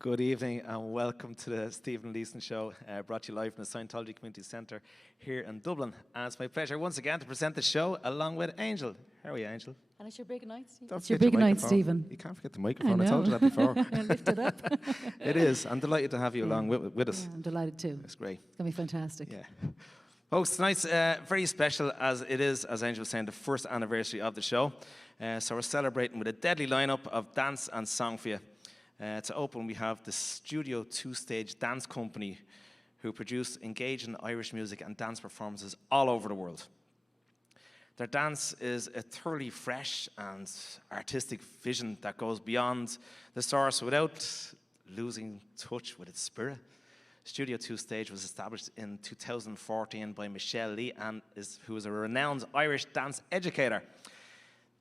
Good evening and welcome to the Stephen Leeson Show, brought to you live from the Scientology Community Centre here in Dublin. And it's my pleasure once again to present the show along with Angel. How are you, Angel? And it's your big night, Stephen. Don't It's your forget big night, microphone. Stephen. You can't forget the microphone. I told you that before. Lift it up. It is. I'm delighted to have you along with us. Yeah, I'm delighted too. It's great. It's going to be fantastic. Yeah. Folks, tonight's very special as it is, as Angel was saying, the first anniversary of the show. So we're celebrating with a deadly lineup of dance and song for you. To open, we have the Studio Two-Stage Dance Company, who produce engaging Irish music and dance performances all over the world. Their dance is a thoroughly fresh and artistic vision that goes beyond the source without losing touch with its spirit. Studio Two-Stage was established in 2014 by Michelle Lee, who is a renowned Irish dance educator.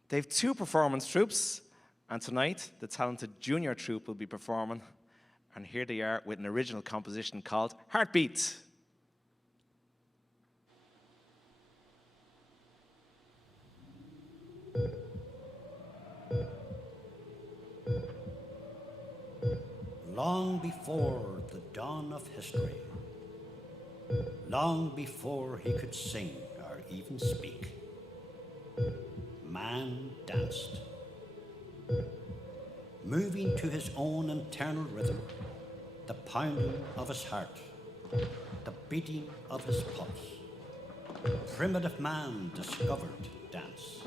They have two performance troupes, and tonight, the talented junior troupe will be performing, and here they are with an original composition called Heartbeat. Long before the dawn of history, long before he could sing or even speak, man danced, moving to his own internal rhythm, the pounding of his heart, the beating of his pulse. Primitive man discovered dance.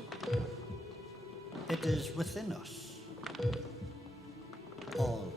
It is within us, always.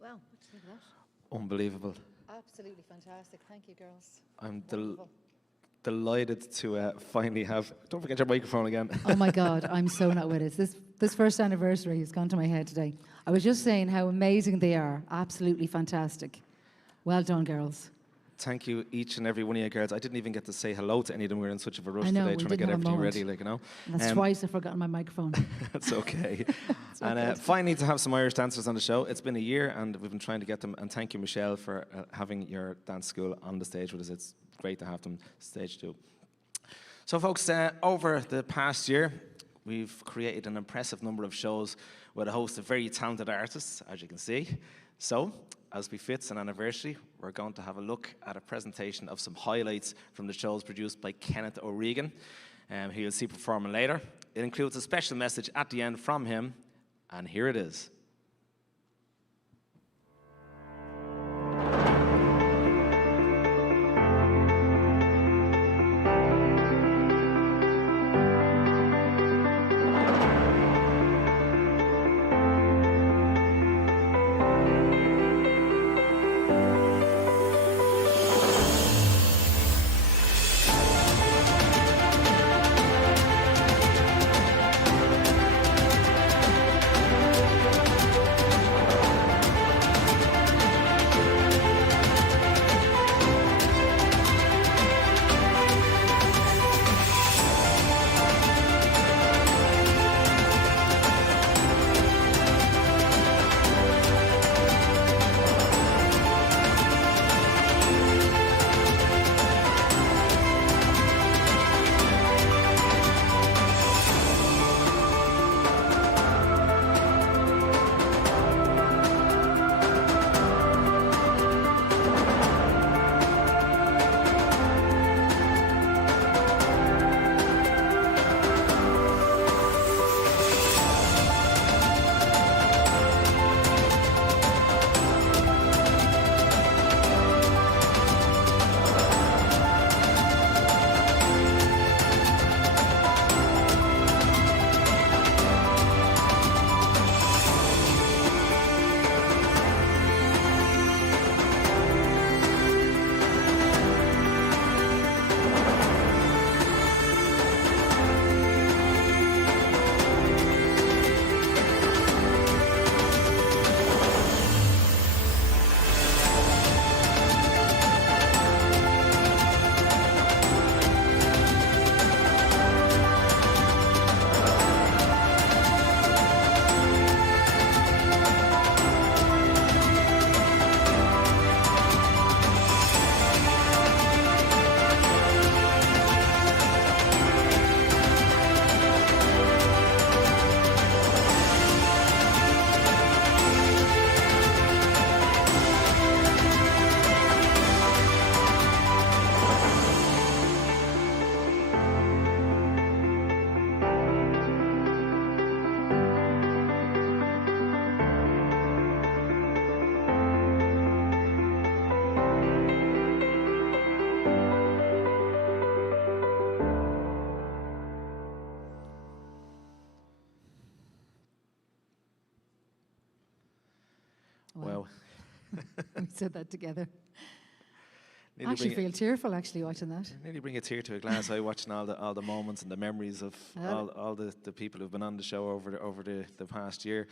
Wow, what do you think of that? Unbelievable. Absolutely fantastic. Thank you, girls. I'm Wonderful. delighted to finally have. Don't forget your microphone again. Oh my God, I'm so not with it. This first anniversary has gone to my head today. I was just saying how amazing they are. Absolutely fantastic. Well done, girls. Thank you, each and every one of you girls. I didn't even get to say hello to any of them. We were in such of a rush I know, today we trying to didn't get have a everything moment. ready, like, you know. And that's twice I've forgotten my microphone. That's okay. all And good. finally, to have some Irish dancers on the show. It's been a year, and we've been trying to get them. And thank you, Michelle, for having your dance school on the stage with us. It's great to have them stage too. So, folks, over the past year, we've created an impressive number of shows with a host of very talented artists, as you can see. So, as befits an anniversary, we're going to have a look at a presentation of some highlights from the shows produced by Kenneth O'Regan, who you'll see performing later. It includes a special message at the end from him, and here it is. Wow. We said that together. I Nearly actually bring feel tearful actually watching that. nearly bring a tear to a glass eye watching all the moments and the memories of all the people who've been on the show over the past year,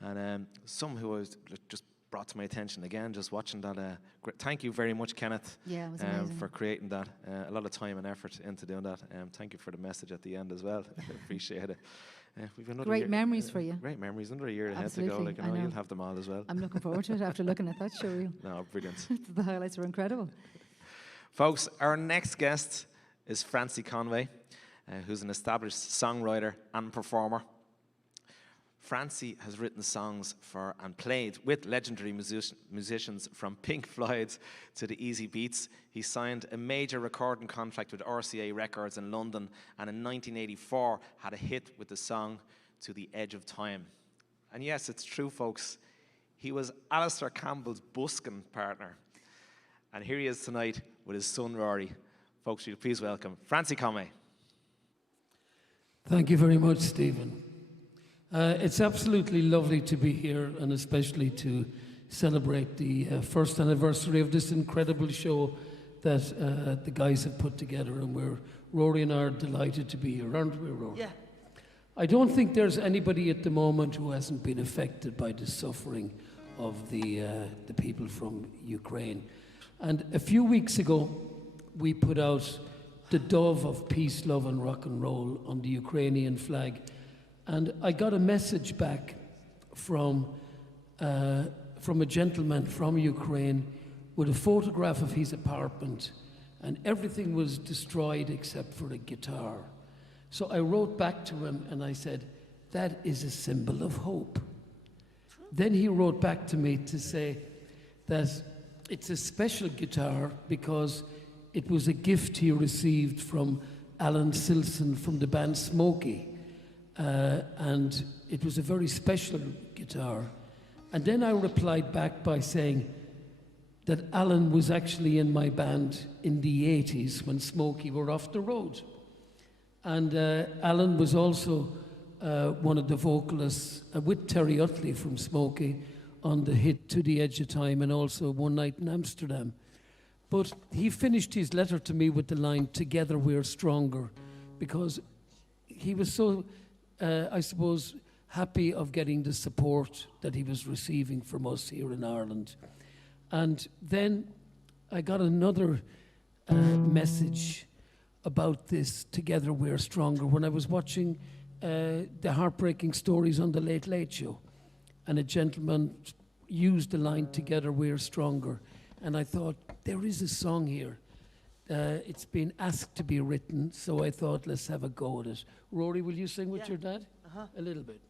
and some who was just brought to my attention again just watching that. Thank you very much, Kenneth, Yeah, it was amazing. for creating that. A lot of time and effort into doing that. Thank you for the message at the end as well. Appreciate it. We've another Great year, memories for you. Great memories. Another year ahead to go. Absolutely, Like, you I know, know. you'll have them all as well. I'm looking forward to it after looking at that show reel. No, brilliant. The highlights were incredible. Folks, our next guest is Francie Conway, who's an established songwriter and performer. Francie has written songs for and played with legendary musicians from Pink Floyd to the Easy Beats. He signed a major recording contract with RCA Records in London, and in 1984 had a hit with the song To the Edge of Time. And yes, it's true, folks. He was Alistair Campbell's busking partner. And here he is tonight with his son Rory. Folks, will you please welcome Francie Conway. Thank you very much, Stephen. It's absolutely lovely to be here, and especially to celebrate the first anniversary of this incredible show that the guys have put together, and Rory and I are delighted to be here, aren't we, Rory? Yeah. I don't think there's anybody at the moment who hasn't been affected by the suffering of the people from Ukraine. And a few weeks ago, we put out the dove of peace, love and rock and roll on the Ukrainian flag. And I got a message back from a gentleman from Ukraine with a photograph of his apartment, and everything was destroyed except for a guitar. So I wrote back to him and I said, that is a symbol of hope. Then he wrote back to me to say that it's a special guitar because it was a gift he received from Alan Silson from the band Smokey. And it was a very special guitar. And then I replied back by saying that Alan was actually in my band in the 80s when Smokey were off the road. And Alan was also one of the vocalists with Terry Utley from Smokey on the hit To the Edge of Time and also One Night in Amsterdam. But he finished his letter to me with the line, "Together we're stronger," because he was so, I suppose, happy of getting the support that he was receiving from us here in Ireland. And then I got another message about this, "Together we're stronger," when I was watching the Heartbreaking Stories on the Late Late Show. And a gentleman used the line, "Together we're stronger." And I thought, there is a song here. It's been asked to be written, so I thought, let's have a go at it. Rory, will you sing with your dad? A little bit.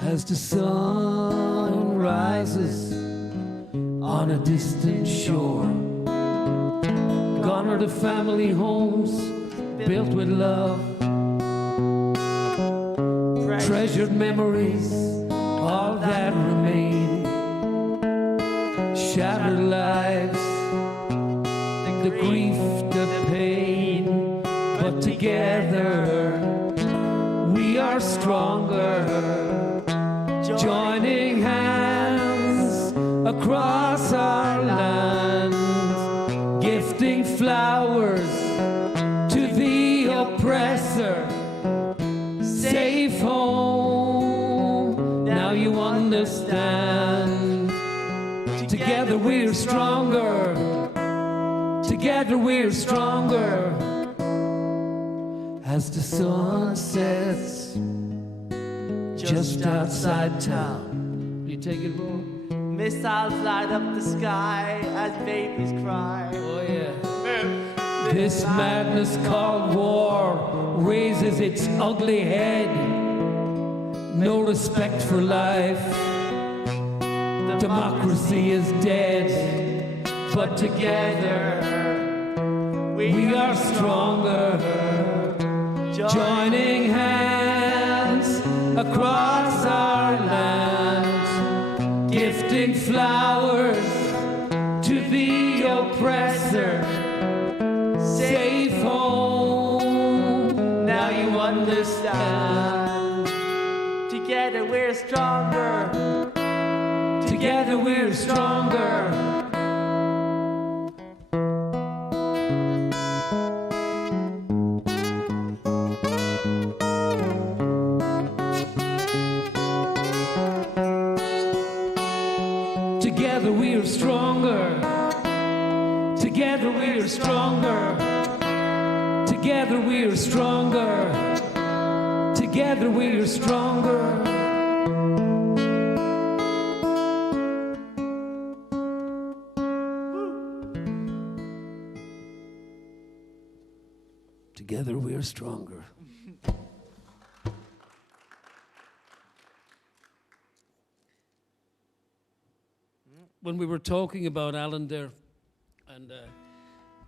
As the sun rises on a distant shore, gone are the family homes built with love, treasured memories, all that remain, shattered lives, the grief, the pain, but together we are stronger, joining hands across our land, gifting flowers to the oppressor, safe home, now you understand. Together we're stronger, together we're stronger. As the sun sets just outside town. You take it, Ro? Missiles light up the sky as babies cry. Oh yeah. This madness called war raises its ugly head. No respect for life. Democracy is dead. But together we are stronger. Joining hands across our land, gifting flowers to the oppressor, safe home, now you understand. Together we're stronger, together we're stronger. Together we're stronger. Together we're stronger. Together we're stronger. Together we're stronger. Together we're stronger. When we were talking about Alan there, and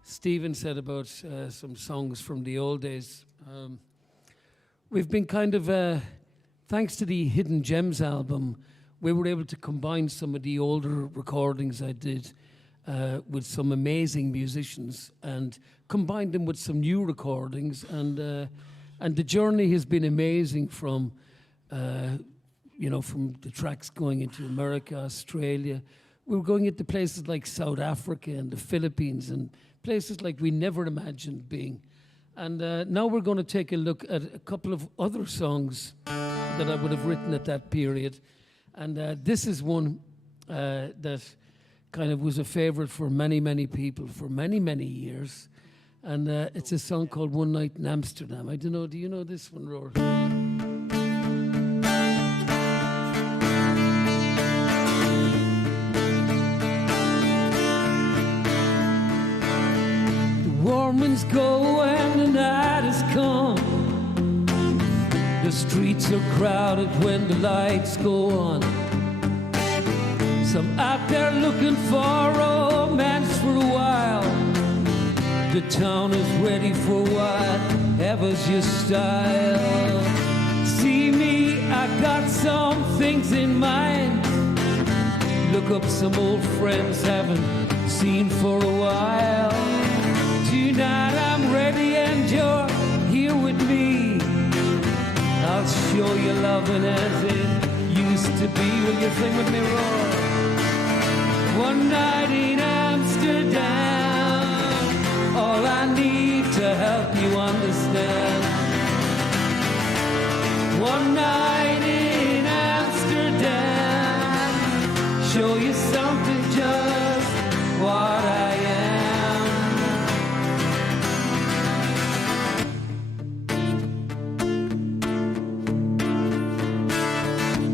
Stephen said about some songs from the old days. We've been kind of, thanks to the Hidden Gems album, we were able to combine some of the older recordings I did with some amazing musicians and combine them with some new recordings. And the journey has been amazing from, from the tracks going into America, Australia. We were going into places like South Africa and the Philippines and places like we never imagined being. And now we're going to take a look at a couple of other songs that I would have written at that period. And this is one that kind of was a favorite for many, many people for many, many years. And it's a song called One Night in Amsterdam. I don't know, do you know this one, Rory? Warm winds go and the night has come. The streets are crowded when the lights go on. Some out there looking for romance for a while. The town is ready for whatever's your style. See me, I got some things in mind. Look up some old friends haven't seen for a while. Tonight I'm ready and you're here with me. I'll show you loving as it used to be. Will you sing with me, Roy? One night in Amsterdam, all I need to help you understand. One night in Amsterdam, show you something just what I am.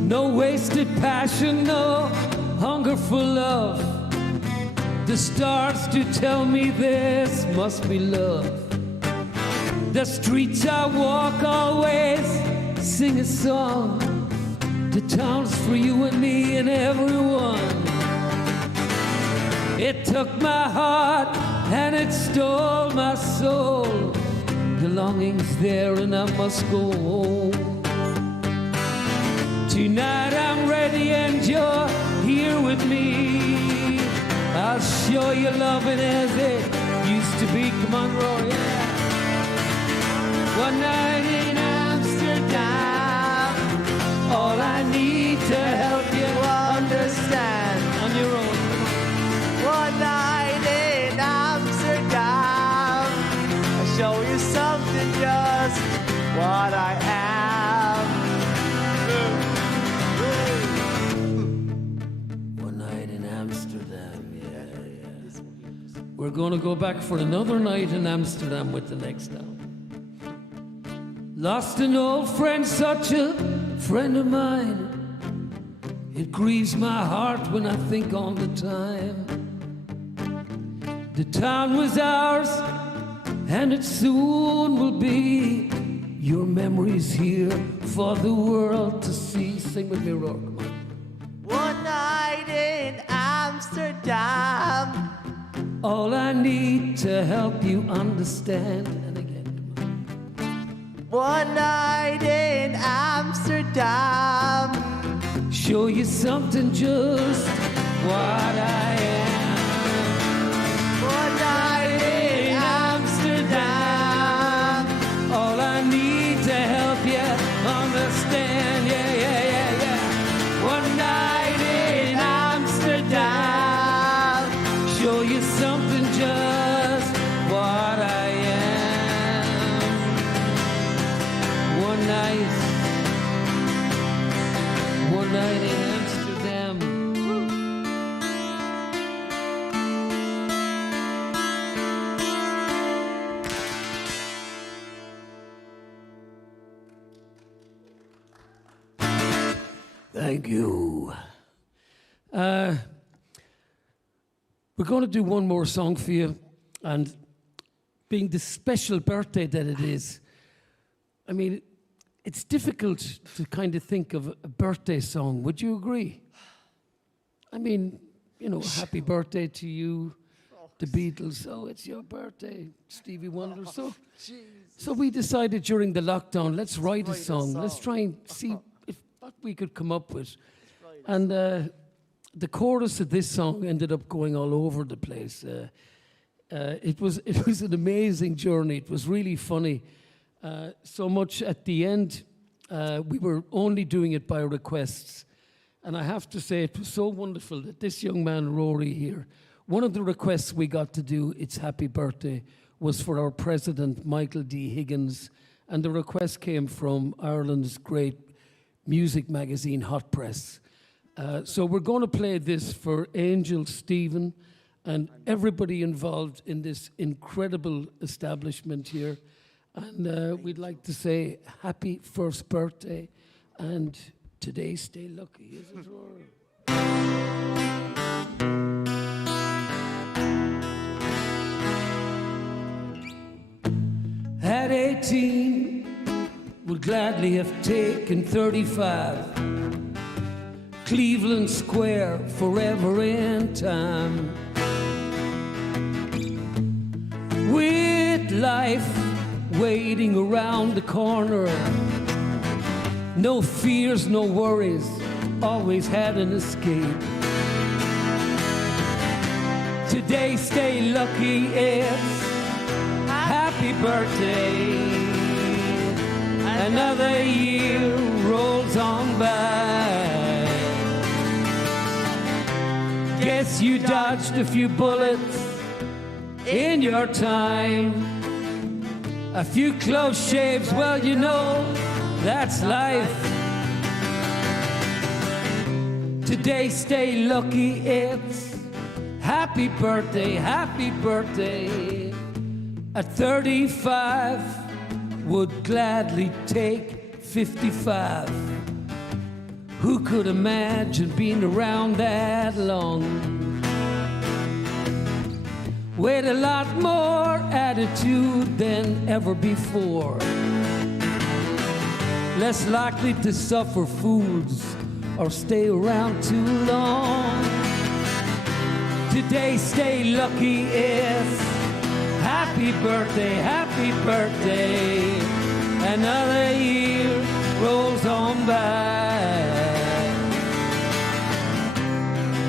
No wasted passion, no hunger for love. The stars do tell me this must be love. The streets I walk always sing a song. The town's for you and me and everyone. It took my heart and it stole my soul. The longing's there and I must go home. Tonight I'm ready and you're here with me. I'll show you loving as it used to be. Come on, Roy, yeah. One night in Amsterdam, all I need to help you understand. On your own. One night in Amsterdam, I'll show you something just what I am. We're going to go back for another night in Amsterdam with the next album. Lost an old friend, such a friend of mine. It grieves my heart when I think all the time. The town was ours, and it soon will be. Your memories here for the world to see. Sing with me, Rourke. Come on. One night in Amsterdam, all I need to help you understand. And again, come on. One night in Amsterdam, show you something just what I am. One night in Amsterdam, all I need to help you understand. Yeah, yeah, yeah, yeah. One night in Amsterdam, show you something just what I am. One night in Amsterdam. Thank you. We're going to do one more song for you, and being the special birthday that it is, I mean, it's difficult to kind of think of a birthday song. Would you agree? I mean, you know, happy birthday to you. the Beatles, "Oh, it's your birthday, Stevie Wonder." So we decided during the lockdown, let's write a song. Let's try and see if what we could come up with. And the chorus of this song ended up going all over the place. It was an amazing journey. It was really funny. So much at the end, we were only doing it by requests. And I have to say, it was so wonderful that this young man, Rory, here, one of the requests we got to do, "It's Happy Birthday," was for our president, Michael D. Higgins. And the request came from Ireland's great music magazine, Hot Press. So we're going to play this for Angel, Stephen, and everybody involved in this incredible establishment here. And we'd like to say happy first birthday, and today stay lucky, is it, Rory? At 18, would gladly have taken 35. Cleveland Square, forever in time. With life waiting around the corner, no fears, no worries, always had an escape. Today stay lucky, it's happy birthday. Another year rolls on by. Guess you dodged a few bullets in your time. A few close shaves, well, you know, that's life. Today stay lucky, it's happy birthday, happy birthday. At 35, would gladly take 55. Who could imagine being around that long? With a lot more attitude than ever before. Less likely to suffer fools or stay around too long. Today stay lucky is happy birthday, happy birthday. Another year rolls on by.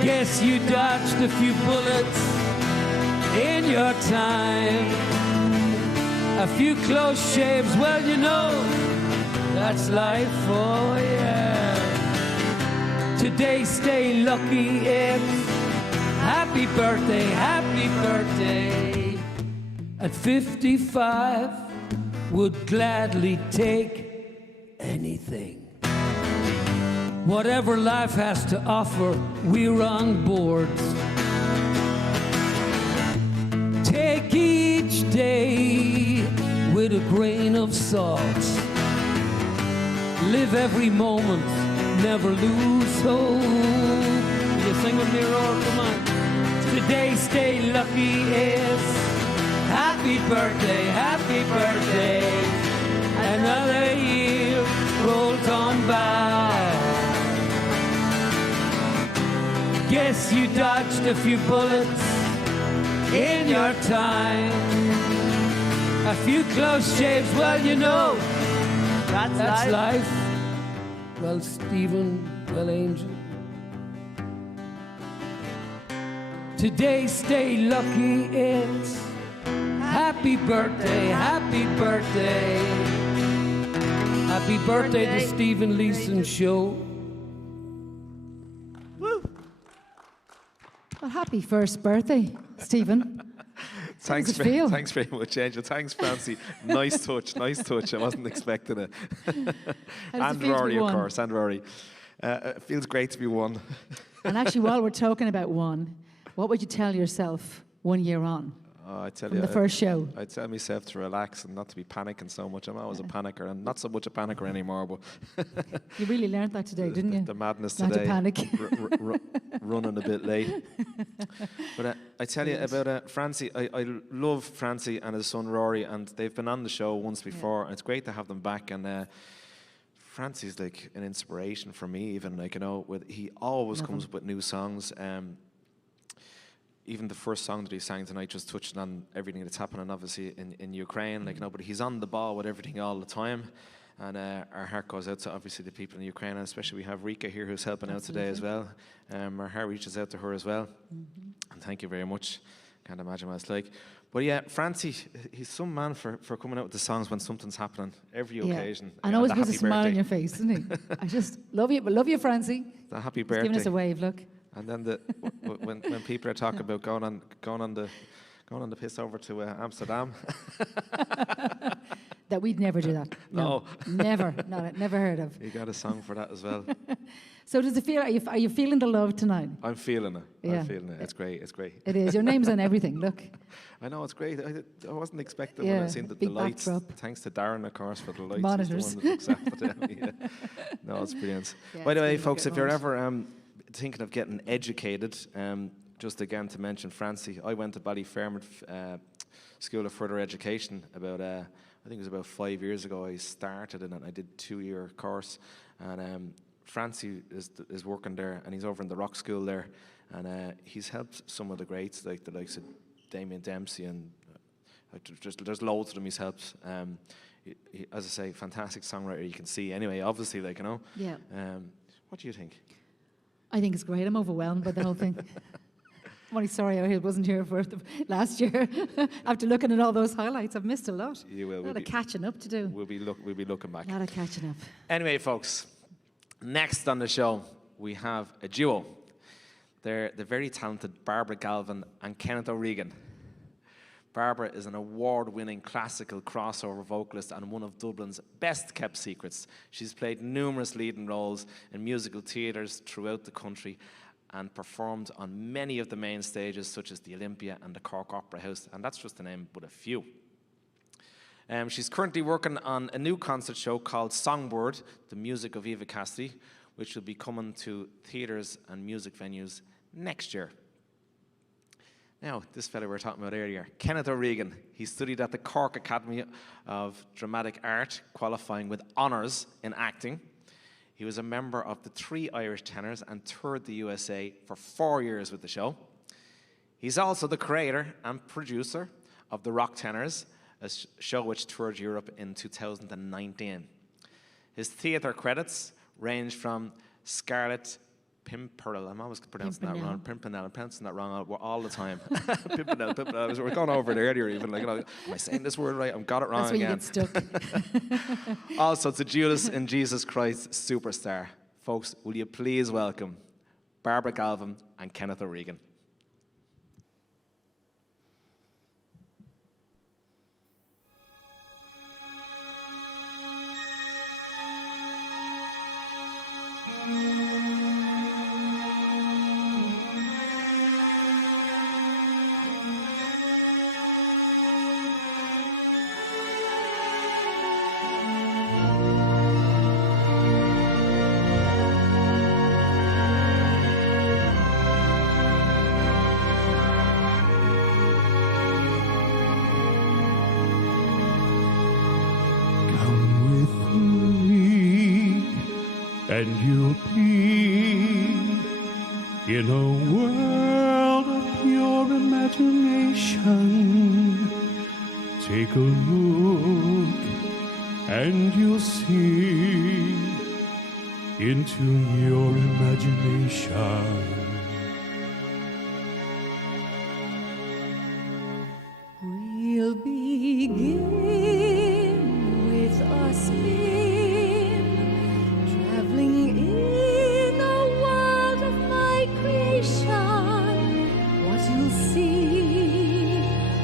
Guess you dodged a few bullets in your time. A few close shaves, well, you know, that's life, oh yeah. Today stay lucky, it's happy birthday, happy birthday. At 55, would gladly take anything. Whatever life has to offer, we're on board. Take each day with a grain of salt. Live every moment, never lose hope. You sing with me, Roar, come on. Today stay lucky is happy birthday, happy birthday. Another year rolls on by. Guess you dodged a few bullets in your time. A few close shaves, well, you know, that's life. Well, Stephen, well, Angel, today stay lucky, it's happy birthday, happy birthday. Happy birthday to Stephen Leeson Show. Well, happy first birthday, Stephen. Thanks, does it feel? thanks very much, Angel. Thanks, Francie. Nice touch, nice touch. I wasn't expecting it. And Rory, of course, and Rory. It feels great to be one. And actually, while we're talking about one, what would you tell yourself 1 year on I tell from you, the first show? I tell myself to relax and not to be panicking so much. I'm always a panicker, and not so much a panicker anymore. But You really learned that today, didn't you? the madness Not to today. panic. Running a bit late. But I tell you about Francie. I love Francie and his son Rory, and they've been on the show once before, and it's great to have them back. And Francie's like an inspiration for me, even, like, you know, he always comes up with new songs. even the first song that he sang tonight just touched on everything that's happening, obviously, in Ukraine. Like, but he's on the ball with everything all the time. And our heart goes out to, obviously, the people in Ukraine, and especially we have Rika here who's helping out today as well. Our heart reaches out to her as well. And thank you very much. Can't imagine what it's like. But yeah, Francie, he's some man for coming out with the songs when something's happening every occasion. I know, And always the puts a happy smile on birthday. your face, isn't he? I just love you, but love you, Francie. The happy He's birthday. giving us a wave, look. And then when people are talking about going on the piss over to Amsterdam. That we'd never do that. No. Never. No, never heard of. You got a song for that as well. So does it feel, are you feeling the love tonight? I'm feeling it. Yeah. I'm feeling it. It's great. It's great. It is. Your name's on everything, look. I know, it's great. I wasn't expecting when I seen the big lights. backdrop. Thanks to Darren, of course, for the lights. Monitors. He's the one that looks after them. Yeah. No, it's brilliant. Yeah, By the it's way, really folks, good if you're ones. ever thinking of getting educated, just again to mention Francie, I went to Ballyfermot School of Further Education about, I think it was about 5 years ago. I started in it. I did a 2-year course, and Francie is working there, and he's over in the Rock School there, and he's helped some of the greats, like the likes of Damien Dempsey, and there's loads of them he's helped. He, as I say, fantastic songwriter. You can see anyway, obviously, like, you know. Yeah. What do you think? I think it's great. I'm overwhelmed by the whole thing. I'm only sorry I wasn't here for the last year. After looking at all those highlights, I've missed a lot. You will. A lot of catching up to do. We'll be looking back. A lot of catching up. Anyway, folks, next on the show we have a duo. They're the very talented Barbara Galvin and Kenneth O'Regan. Barbara is an award-winning classical crossover vocalist and one of Dublin's best-kept secrets. She's played numerous leading roles in musical theatres throughout the country and performed on many of the main stages, such as the Olympia and the Cork Opera House, and that's just to name but a few. She's currently working on a new concert show called Songbird, the music of Eva Cassidy, which will be coming to theatres and music venues next year. Now, this fella we were talking about earlier, Kenneth O'Regan, he studied at the Cork Academy of Dramatic Art, qualifying with honours in acting. He was a member of the 3 Irish Tenors and toured the USA for 4 years with the show. He's also the creator and producer of the Rock Tenors, a show which toured Europe in 2019. His theatre credits range from Scarlet Pimpernel. I'm always pronouncing that wrong. Pimpernel. I'm pronouncing that wrong all the time. Pimpernel. We're going over it earlier even. Like, am I saying this word right? I've got it wrong again. That's where you get stuck. Also, to Judas in Jesus Christ Superstar. Folks, will you please welcome Barbara Galvin and Kenneth O'Regan. And you'll be in a world of pure imagination. Take a look and you'll see into your imagination. We'll begin with a spin, traveling in a world of my creation. What you'll see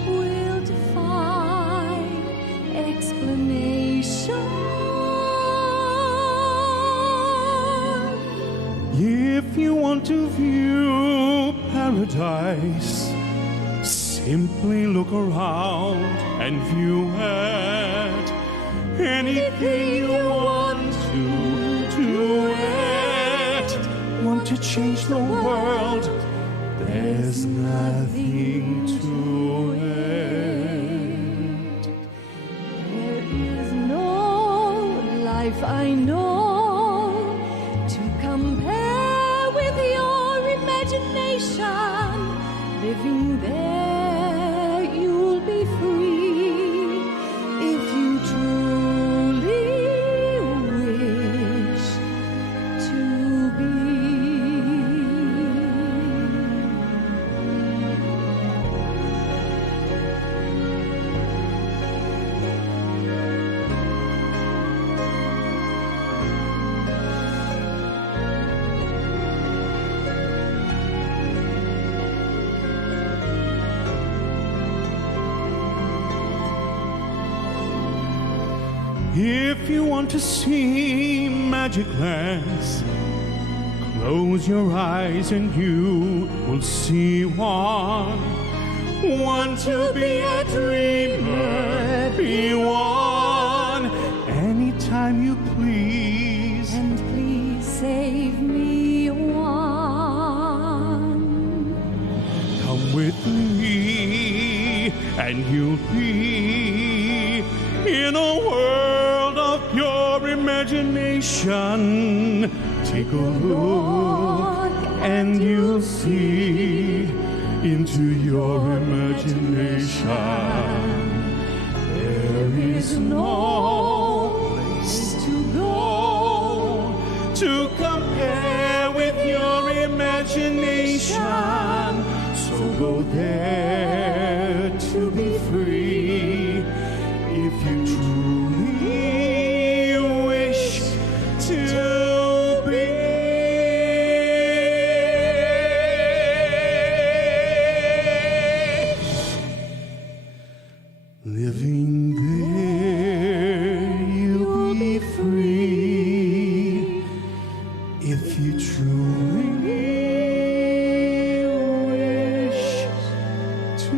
will defy explanation. If you want to view paradise, simply look around and view it. Anything you want to do it. Want to change the world? There's nothing to it. There is no life I know to compare with your imagination. Living If you want to see magic lands, close your eyes and you will see one. Want to be a dreamer, be one. Anytime you please. And please save me one. Come with me and you'll be in a world of pure imagination. Take a look and you'll see into your imagination. There is no place to go to compare with your imagination. So go there to be free if you truly wish to be. Living there, you'll be free if you truly wish to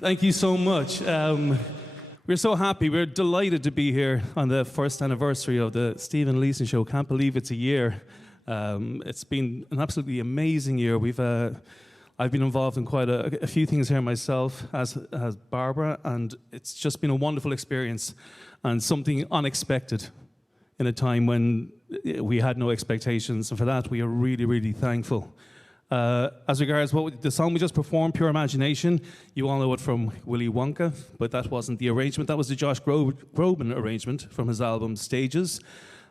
Thank you so much. We're so happy. We're delighted to be here on the first anniversary of the Stephen Leeson Show. Can't believe it's a year. It's been an absolutely amazing year. I've been involved in quite a few things here myself, as Barbara, and it's just been a wonderful experience and something unexpected in a time when we had no expectations. And for that, we are really, really thankful. As regards the song we just performed, Pure Imagination, you all know it from Willy Wonka, but that wasn't the arrangement. That was the Josh Groban arrangement from his album Stages.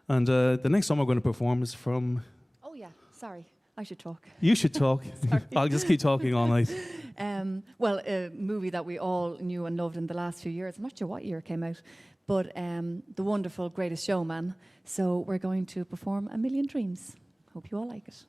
And the next song we're going to perform is from... Oh yeah, sorry, I should talk. You should talk. I'll just keep talking all night. Well, a movie that we all knew and loved in the last few years. I'm not sure what year it came out, but the wonderful Greatest Showman. So we're going to perform A Million Dreams. Hope you all like it.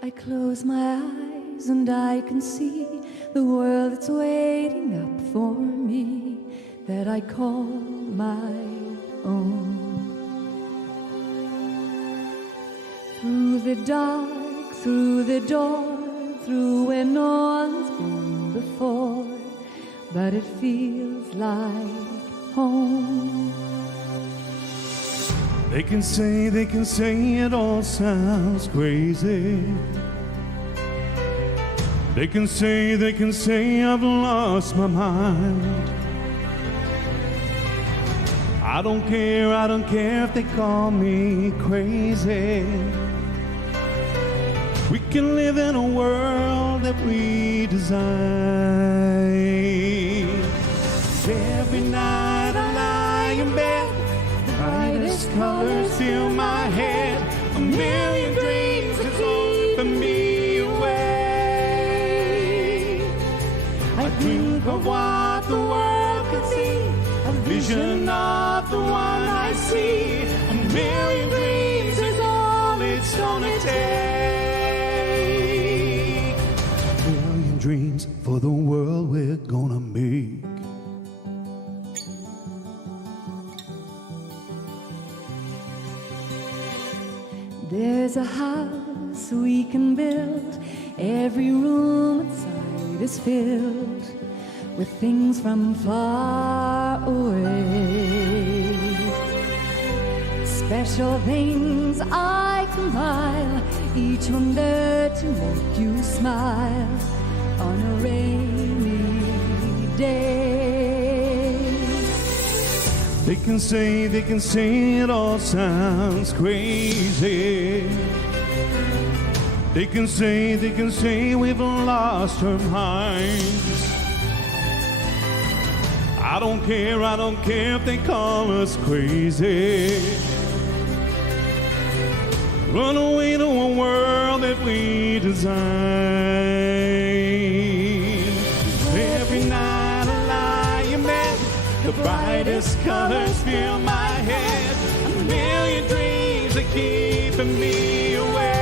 I close my eyes and I can see the world that's waiting up for me, that I call my own. Through the dark, through the door, through where no one's been before, but it feels like home. They can say it all sounds crazy. They can say I've lost my mind. I don't care if they call me crazy. We can live in a world that we design. Every night I lie in bed, brightest colors fill my head. A million dreams that keep me away. I think of what the world could see, a vision of the one I see. A million dreams is all it's gonna take. A million dreams for the world we're gonna make. There's a house we can build. Every room inside is filled with things from far away. Special things I compile, each one there to make you smile on a rainy day. They can say it all sounds crazy. They can say we've lost our minds. I don't care if they call us crazy. Run away to a world that we design. Every night I lie in bed, the brightest colors fill my head. A million dreams are keeping me away.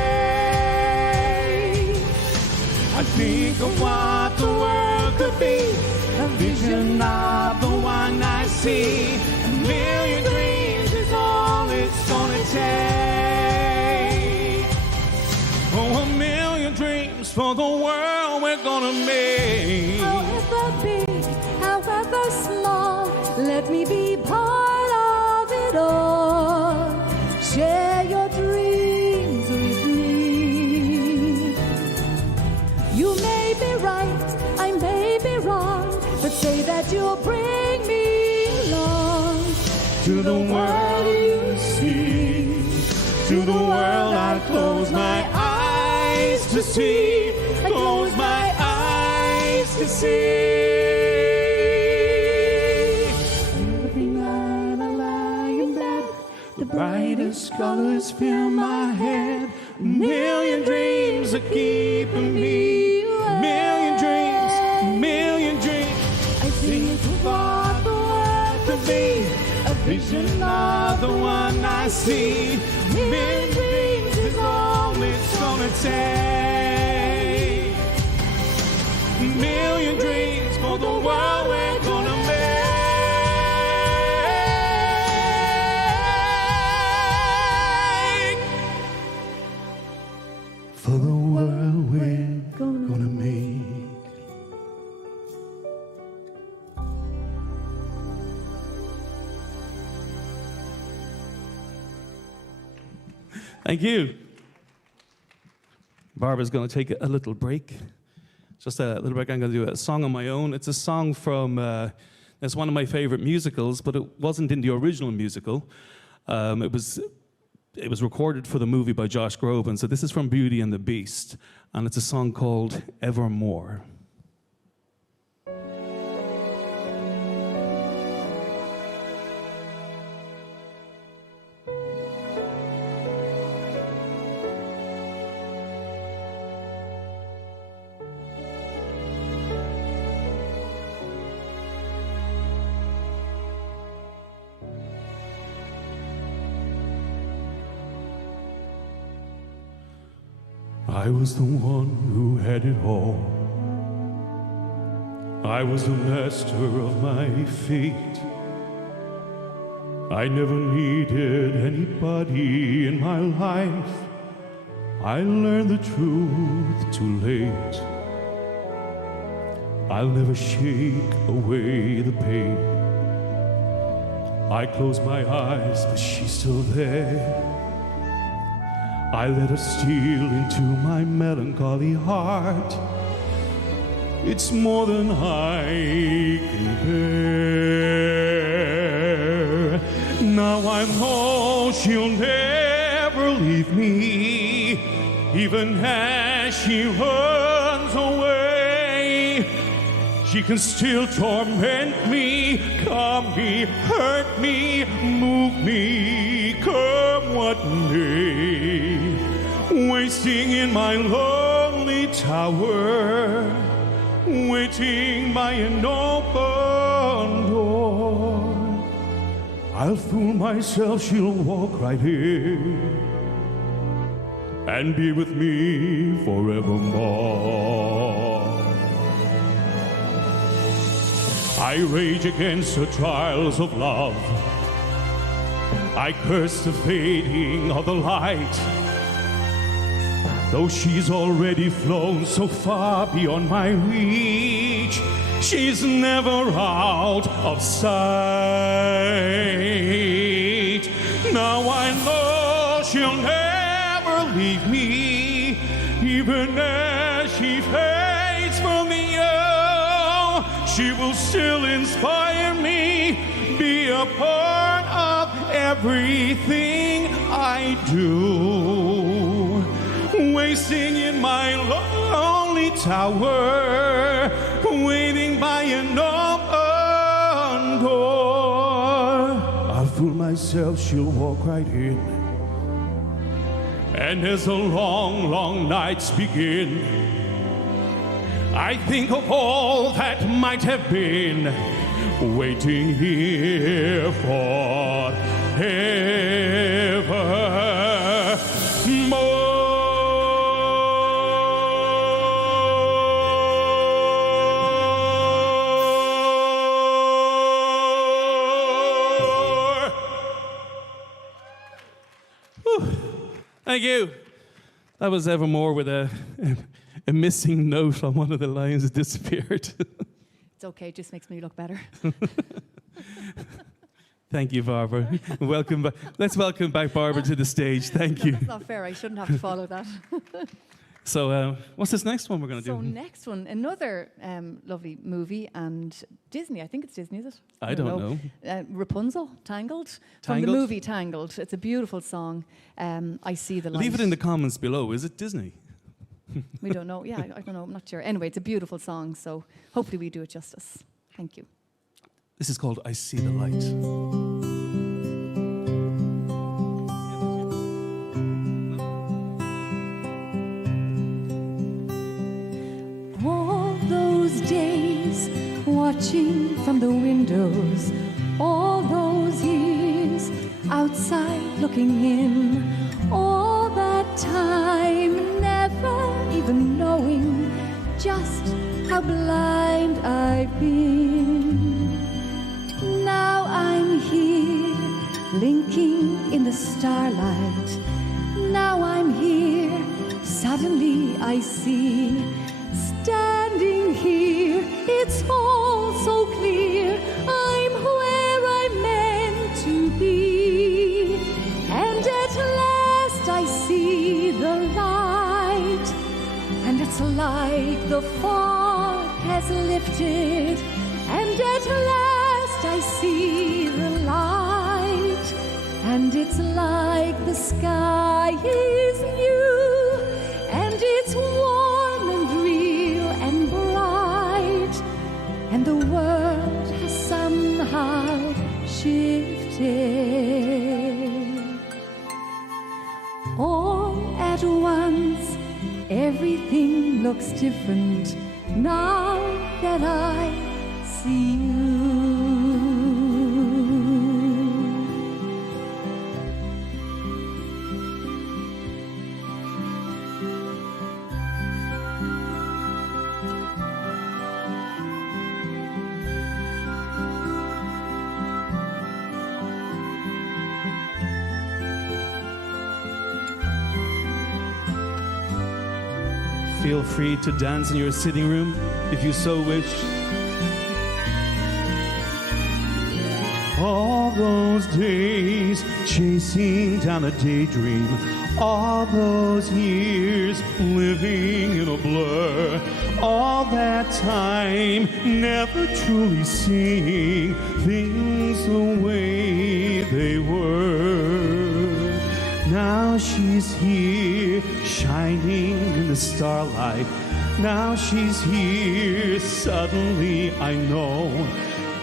I think of what the world could be, a vision of the one I see. A million dreams is all it's gonna take. Oh, a million dreams for the world we're gonna make. However big, however small, let me be part of it all. Share your dreams with me. You may be right, I may be wrong, but say that you'll bring me along To the world you see, to the world I close my eyes to see, close my eyes to see. Every night I lie in bed, the brightest colors fill my head. A million dreams are keeping me, million dreams, million dreams. I think of what the world To be a vision of the one I see. Million dreams is all it's gonna take. Million dreams for the world we're gonna make. For the world we're gonna make. Thank you. Barbara's going to take a little break. Just a little break. I'm going to do a song on my own. It's a song from, it's one of my favorite musicals, but it wasn't in the original musical. It was recorded for the movie by Josh Groban. So this is from Beauty and the Beast, and it's a song called Evermore. I was the one who had it all. I was the master of my fate. I never needed anybody in my life. I learned the truth too late. I'll never shake away the pain. I close my eyes, but she's still there. I let her steal into my melancholy heart. It's more than I can bear. Now I know she'll never leave me, even as she runs away. She can still torment me, calm me, hurt me, move me, come what may. Wasting in my lonely tower, waiting by an open door. I'll fool myself, she'll walk right here and be with me forevermore. I rage against the trials of love. I curse the fading of the light. Though she's already flown so far beyond my reach, she's never out of sight. Now I know she'll never leave me, even as she fades from the earth. She will still inspire me, be a part of everything I do. Wasting in my lonely tower, waiting by an open fool myself, she'll walk right in. And as the long, long nights begin, I think of all that might have been, waiting here forevermore. Thank you. That was Evermore with a missing note on one of the lines that disappeared. It's okay, it just makes me look better. Thank you, Barbara. Welcome back. Let's welcome back Barbara to the stage. Thank you. That's not fair, I shouldn't have to follow that. So what's this next one we're going to So do? next one, another lovely movie, and Disney, I think it's Disney, is it? I don't know. Rapunzel, Tangled? From Tangled? the movie Tangled. It's a beautiful song. I See the Light. Leave it in the comments below. Is it Disney? We don't know. Yeah, I don't know. I'm not sure. Anyway, it's a beautiful song, so hopefully we do it justice. Thank you. This is called I See the Light. All those days watching from the windows, all those years outside looking in, all that time never even knowing just how blind I've been. Now I'm here, blinking in the starlight. Now I'm here, suddenly I see. Standing here, it's all so clear. I'm where I'm meant to be. And at last I see the light. And it's like the fog has lifted. And at last I see the light. And it's like the sky is new. And it's warm and real and bright. And the world has somehow shifted. All at once, everything looks different now that I see you. Feel free to dance in your sitting room if you so wish. All those days chasing down a daydream, all those years living in a blur, all that time never truly seeing things the way they were. Now she's here, shining in the starlight. Now she's here, suddenly I know.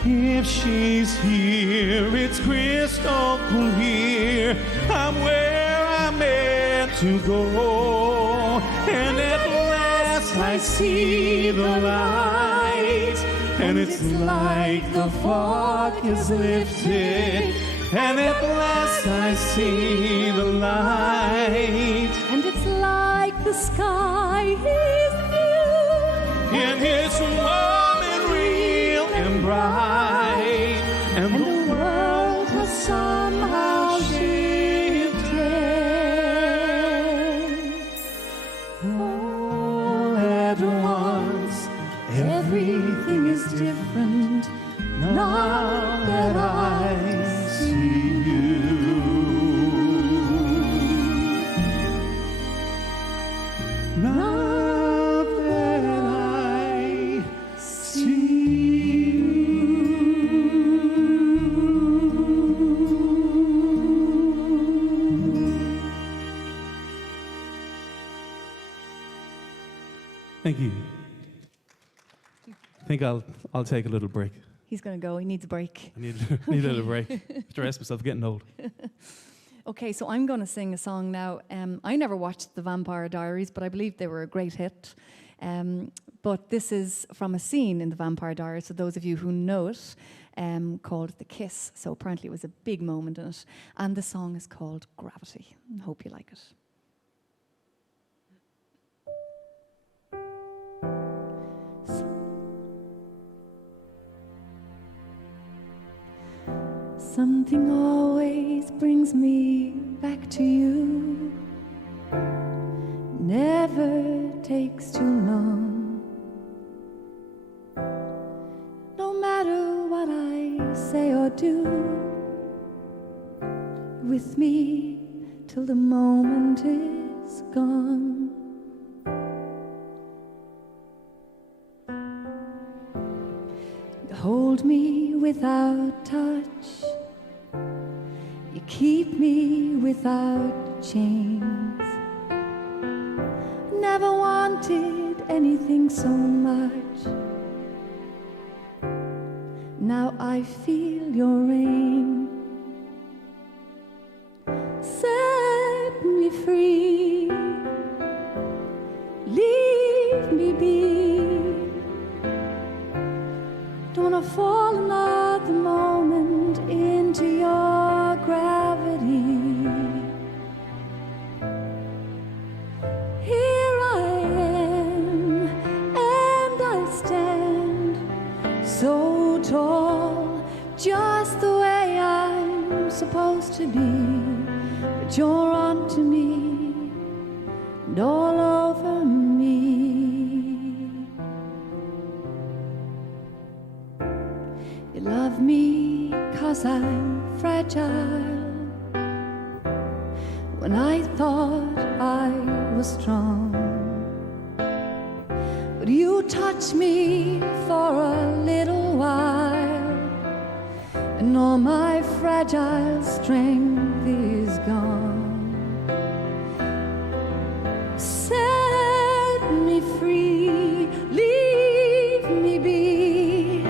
If she's here, it's crystal clear. I'm where I'm meant to go. And at last I see the light. And it's like the fog is lifted. And at last I see the light. And it's like the sky is new. And it's warm and real and bright. And the world has somehow shifted. All at once, everything is different now that I see you. Now that I see you. Thank you. I think I'll take a little break. He's going to go. He needs a break. I need a little break. To rest myself, getting old. Okay, so I'm going to sing a song now. I never watched The Vampire Diaries, but I believe they were a great hit. But this is from a scene in The Vampire Diaries, so those of you who know it, called The Kiss. So apparently it was a big moment in it. And the song is called Gravity. I hope you like it. Something always brings me back to you. Never takes too long. No matter what I say or do, with me till the moment is gone. You hold me without touch. You keep me without chains. Never wanted anything so much. Now I feel your rain. Set me free. Leave me be. Don't wanna fall another moment into your gravity. Here I am, and I stand so tall, just the way I'm supposed to be. But you're onto me and all over me. You love me 'cause I'm fragile, when I thought I was strong. But you touch me for a little while, and all my fragile strength is gone. Set me free, leave me be.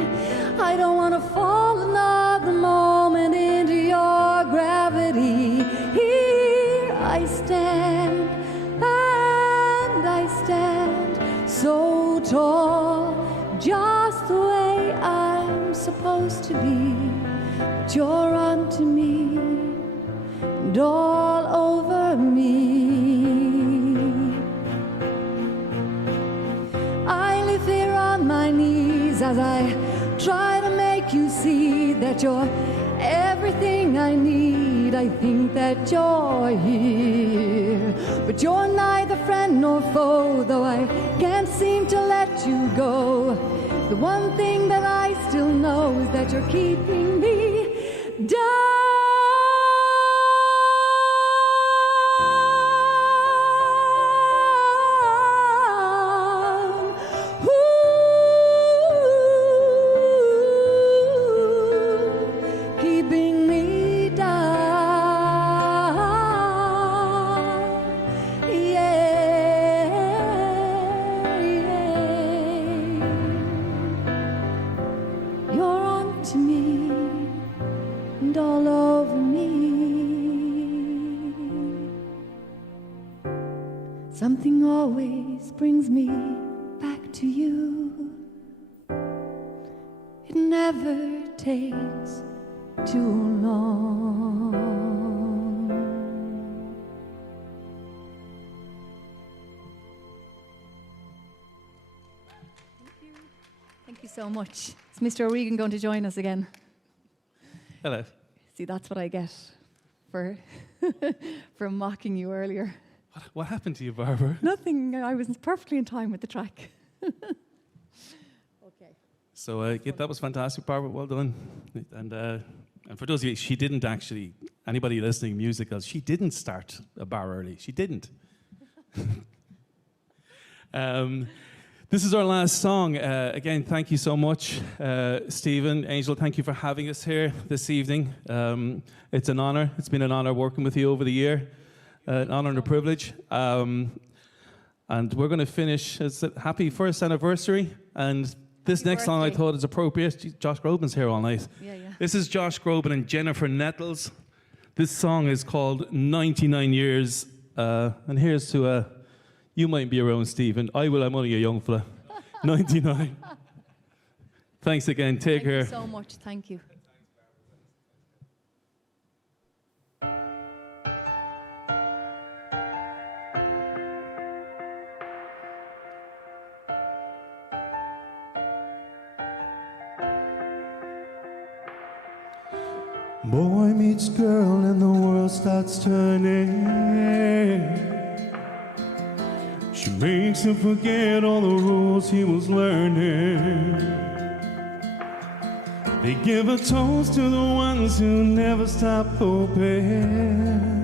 I don't want to fall another moment into your gravity. Here I stand, and I stand so tall, just the way I'm supposed to be. But you're onto me and all over me. I live here on my knees as I try to make you see that you're everything I need. I think that you're here, but you're neither friend nor foe, though I can't seem to let you go. The one thing that I still know is that you're keeping me down. Keeping me down, yeah, yeah. You're onto me and all over me. Something always brings me back to you. It never takes too long. Thank you so much. Is Mr. O'Regan going to join us again? Hello. See, that's what I get for for mocking you earlier. What happened to you, Barbara? Nothing. I was perfectly in time with the track. Okay. So yeah, that was fantastic, Barbara. Well done. And for those of you, she didn't actually, anybody listening musicals, she didn't start a bar early. She didn't. This is our last song. Again, thank you so much, Stephen, Angel. Thank you for having us here this evening. It's an honor. It's been an honor working with you over the year. An honor and a privilege. And we're going to finish. It's a happy first anniversary. And This next song I thought is appropriate. Josh Groban's here all night. Yeah, yeah. This is Josh Groban and Jennifer Nettles. This song is called 99 Years. And here's to, you might be around, Stephen. I will, I'm only a young fella. 99. Thanks again. Take care. Thank you so much. Thank you. Boy meets girl and the world starts turning. She makes him forget all the rules he was learning. They give a toast to the ones who never stop hoping.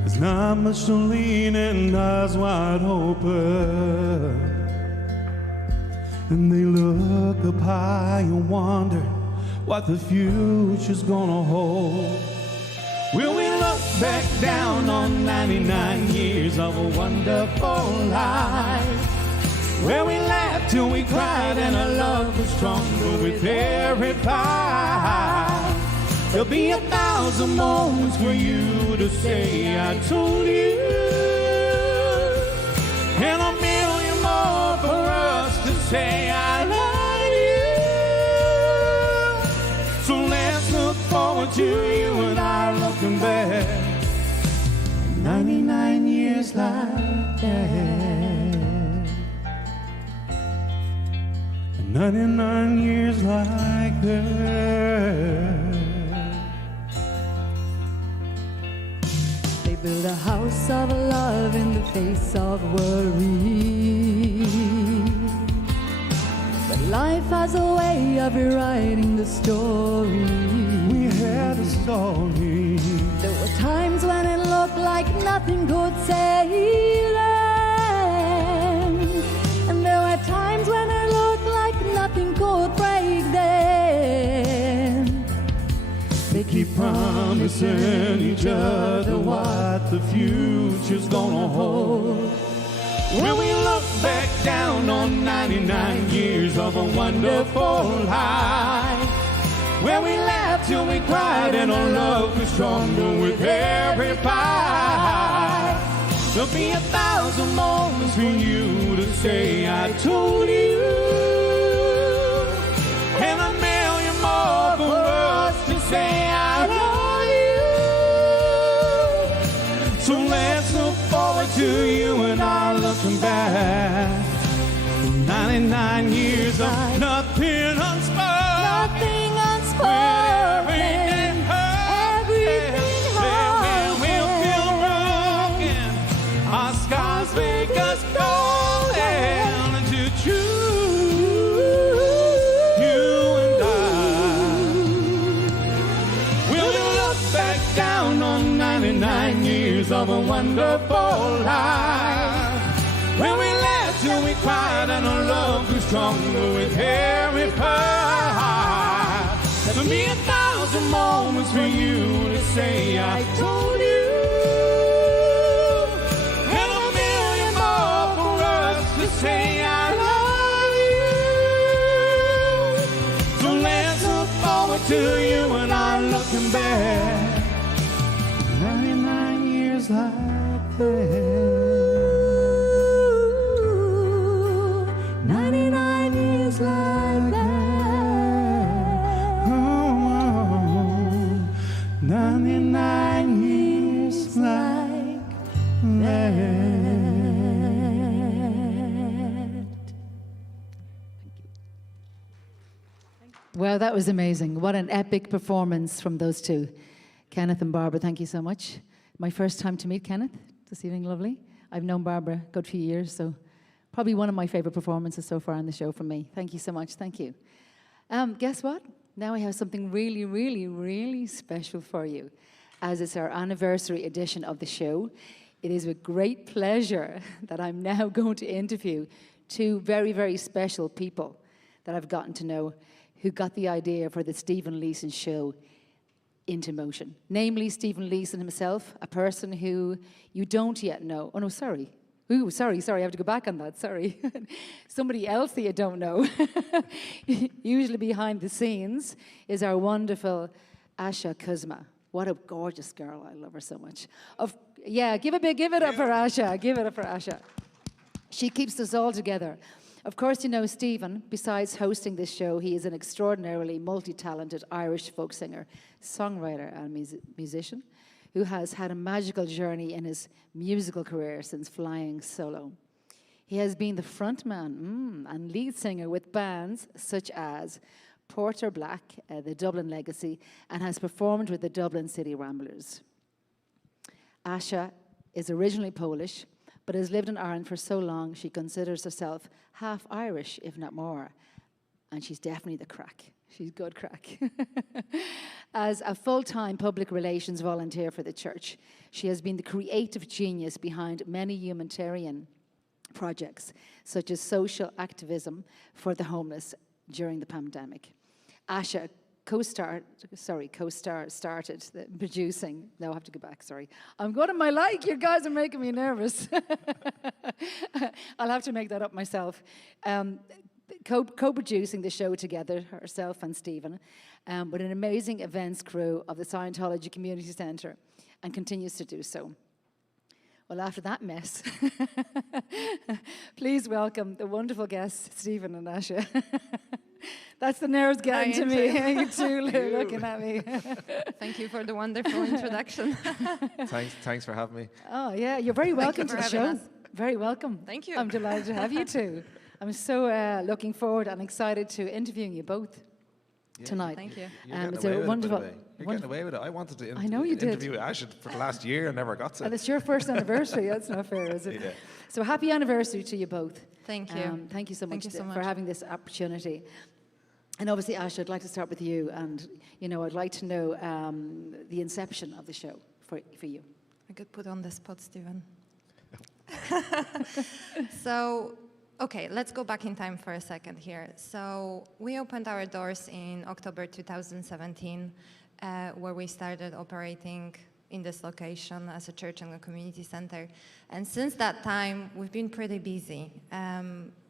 There's not much to lean and eyes wide open. And they look up high and wonder what the future's gonna hold. Will we look back down on 99 years of a wonderful life, where we laughed till we cried and our love was stronger with every fight? There'll be 1,000 moments for you to say I told you, and 1,000,000 more for us to say I love you. So let's look forward to you and I looking back. 99 years like that. 99 years like that. They build a house of love in the face of worry. But life has a way of rewriting the story. We had a story. There were times when it looked like nothing could save them, and there were times when it looked like nothing could break them. They keep promising each other what the future's gonna hold. Will we look back down on 99 years of a wonderful life, where we laughed till we cried and our love was stronger with every fight? There'll be 1,000 moments for you to say I told you, and 1,000,000 more for us to say I love you. So let's look forward to you and I looking back. 99 years of nothing unspoken. Nothing unspoken. Everything hurt. Everything hurt. Where we'll feel broken. Our scars make us golden to choose. You and I. Will we look back down on 99 years of a wonderful life, where we laughed till we cried and our love grew stronger with every fight? There'll be 1,000 moments for you to say I told you, and 1,000,000 more for us to say I love you. So let's look forward to you and I'm looking back. 99 years like that. 99 years like that. Oh, 99 years like that. Well, that was amazing. What an epic performance from those two. Kenneth and Barbara, thank you so much. My first time to meet Kenneth this evening, lovely. I've known Barbara a good few years, so probably one of my favorite performances so far on the show from me. Thank you so much, thank you. Guess what? Now I have something really, really, really special for you. As it's our anniversary edition of the show, it is with great pleasure that I'm now going to interview two very, very special people that I've gotten to know who got the idea for the Stephen Leeson Show into motion. Namely, Stephen Leeson himself, a person who you don't yet know. Oh no, sorry. Ooh, sorry, I have to go back on that, sorry. Somebody else that you don't know, usually behind the scenes, is our wonderful Asha Kuzma. What a gorgeous girl, I love her so much. Give it up for Asha, give it up for Asha. She keeps us all together. Of course, you know Stephen, besides hosting this show, he is an extraordinarily multi-talented Irish folk singer, songwriter and musician, who has had a magical journey in his musical career since flying solo. He has been the frontman and lead singer with bands such as Porter Black, the Dublin Legacy, and has performed with the Dublin City Ramblers. Asha is originally Polish, but has lived in Ireland for so long she considers herself half Irish, if not more. And she's definitely the crack. She's good crack. As a full-time public relations volunteer for the church, she has been the creative genius behind many humanitarian projects, such as social activism for the homeless during the pandemic. Asha started the producing. No, I have to go back, sorry. I'm going on my like, you guys are making me nervous. I'll have to make that up myself. Co-producing the show together, herself and Stephen, with an amazing events crew of the Scientology Community Centre, and continues to do so. Well, after that mess, please welcome the wonderful guests, Stephen and Asha. That's the nerves getting to me. You two looking at me. Thank you for the wonderful introduction. Thanks for having me. Oh, yeah, you're very welcome to the show. Us. Very welcome. Thank you. I'm delighted to have you two. I'm so looking forward and excited to interviewing you both tonight. Thank you. You're It's getting a away wonderful. with it, by the way. You're getting away with it. I wanted to I know you did. interview Asha for the last year and never got to. And it's your first anniversary. That's not fair, is it? Yeah. So happy anniversary to you both. Thank you. Thank you so much, Thank you so for much. having this opportunity. And obviously, Asha, I'd like to start with you, and I'd like to know the inception of the show for you. I could put on the spot, Stephen. So, okay, let's go back in time for a second here. So we opened our doors in October 2017, where we started operating in this location as a church and a community center. And since that time, we've been pretty busy.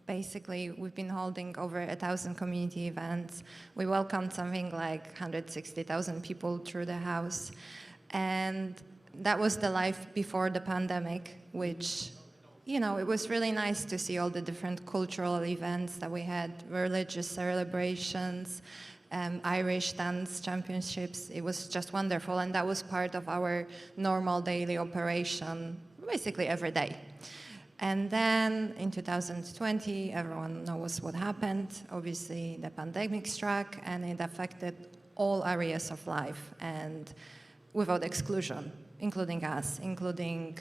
Basically, we've been holding over 1,000 community events. We welcomed something like 160,000 people through the house. And that was the life before the pandemic, which, it was really nice to see all the different cultural events that we had, religious celebrations, Irish dance championships. It was just wonderful, and that was part of our normal daily operation, basically every day. And then in 2020, everyone knows what happened. Obviously, the pandemic struck, and it affected all areas of life, and without exclusion, including us, including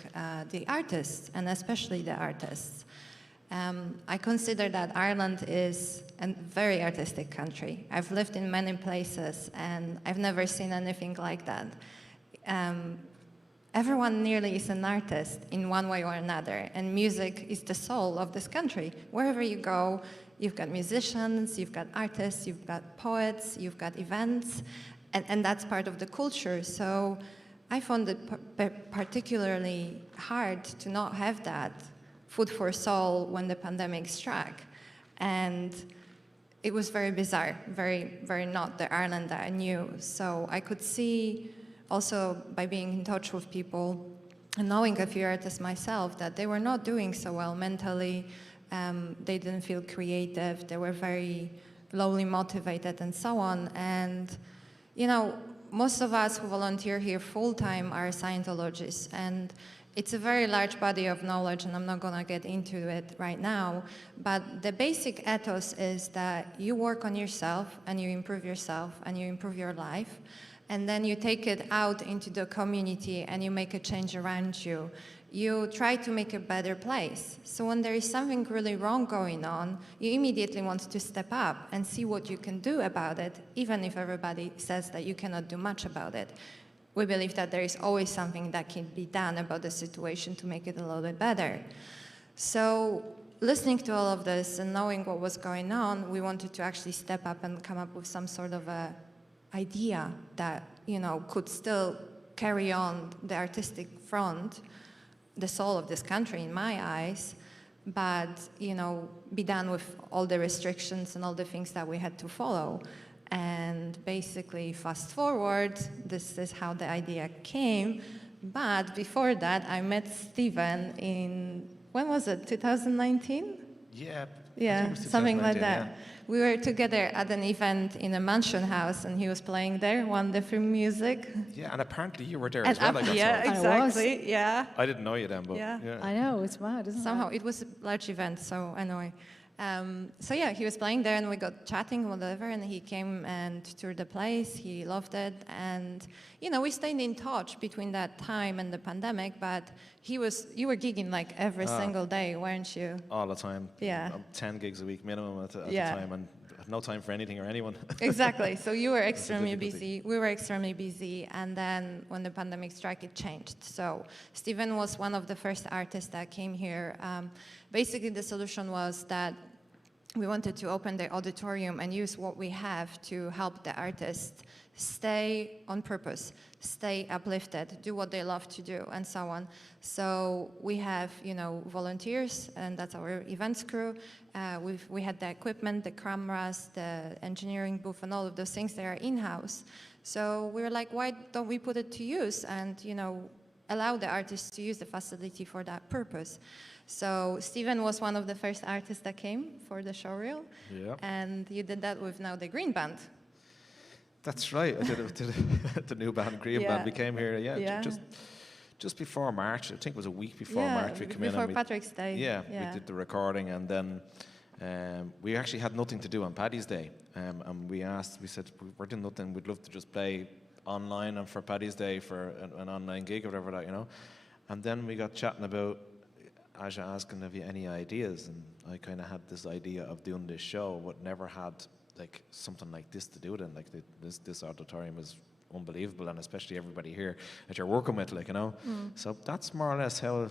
the artists, and especially the artists. I consider that Ireland is a very artistic country. I've lived in many places, and I've never seen anything like that. Everyone nearly is an artist in one way or another, and music is the soul of this country. Wherever you go, you've got musicians, you've got artists, you've got poets, you've got events, and that's part of the culture. So I found it particularly hard to not have that food for soul when the pandemic struck. And it was very bizarre, very, very not the Ireland that I knew. So I could see also by being in touch with people and knowing a few artists myself that they were not doing so well mentally. They didn't feel creative. They were very lowly motivated and so on. And, most of us who volunteer here full-time are Scientologists. And it's a very large body of knowledge, and I'm not going to get into it right now. But the basic ethos is that you work on yourself, and you improve your life. And then you take it out into the community and you make a change around you. You try to make a better place. So when there is something really wrong going on, you immediately want to step up and see what you can do about it, even if everybody says that you cannot do much about it. We believe that there is always something that can be done about the situation to make it a little bit better. So listening to all of this and knowing what was going on, we wanted to actually step up and come up with some sort of a idea that could still carry on the artistic front the soul of this country in my eyes, but be done with all the restrictions and all the things that we had to follow. And basically, fast forward, this is how the idea came. But before that, I met Stephen in, when was it, 2019? Yeah. Yeah, something like that. Yeah. We were together at an event in a mansion house, and he was playing there, wonderful music. Yeah, and apparently you were there as well. Yeah, exactly. Yeah. I didn't know you then, but yeah. I know, it's mad, isn't it? Somehow it was a large event, so anyway. So yeah, he was playing there, and we got chatting, whatever, and he came and toured the place. He loved it, and we stayed in touch between that time and the pandemic. But you were gigging like every single day, weren't you? All the time. Yeah. 10 gigs a week minimum at the time, and no time for anything or anyone. Exactly. So you were extremely busy. We were extremely busy, and then when the pandemic struck, it changed. So Stephen was one of the first artists that came here. Basically, the solution was that we wanted to open the auditorium and use what we have to help the artists stay on purpose, stay uplifted, do what they love to do, and so on. So we have, volunteers, and that's our events crew. We had the equipment, the cameras, the engineering booth, and all of those things that are in-house. So we were like, why don't we put it to use and, allow the artists to use the facility for that purpose? So Stephen was one of the first artists that came for the showreel. Yeah. And you did that with now the Green Band. That's right. I did it with the new band, Green Band. We came here, just before March. I think it was a week before March we came in. Before Patrick's Day. Yeah, we did the recording, and then we actually had nothing to do on Paddy's Day. And we said, we're doing nothing, we'd love to just play online and for Paddy's Day for an online gig or whatever that, And then we got chatting about Aja asking, have you any ideas? And I kind of had this idea of doing this show, but never had like something like this to do it in. Like this auditorium is unbelievable, and especially everybody here that you're working with, So that's more or less how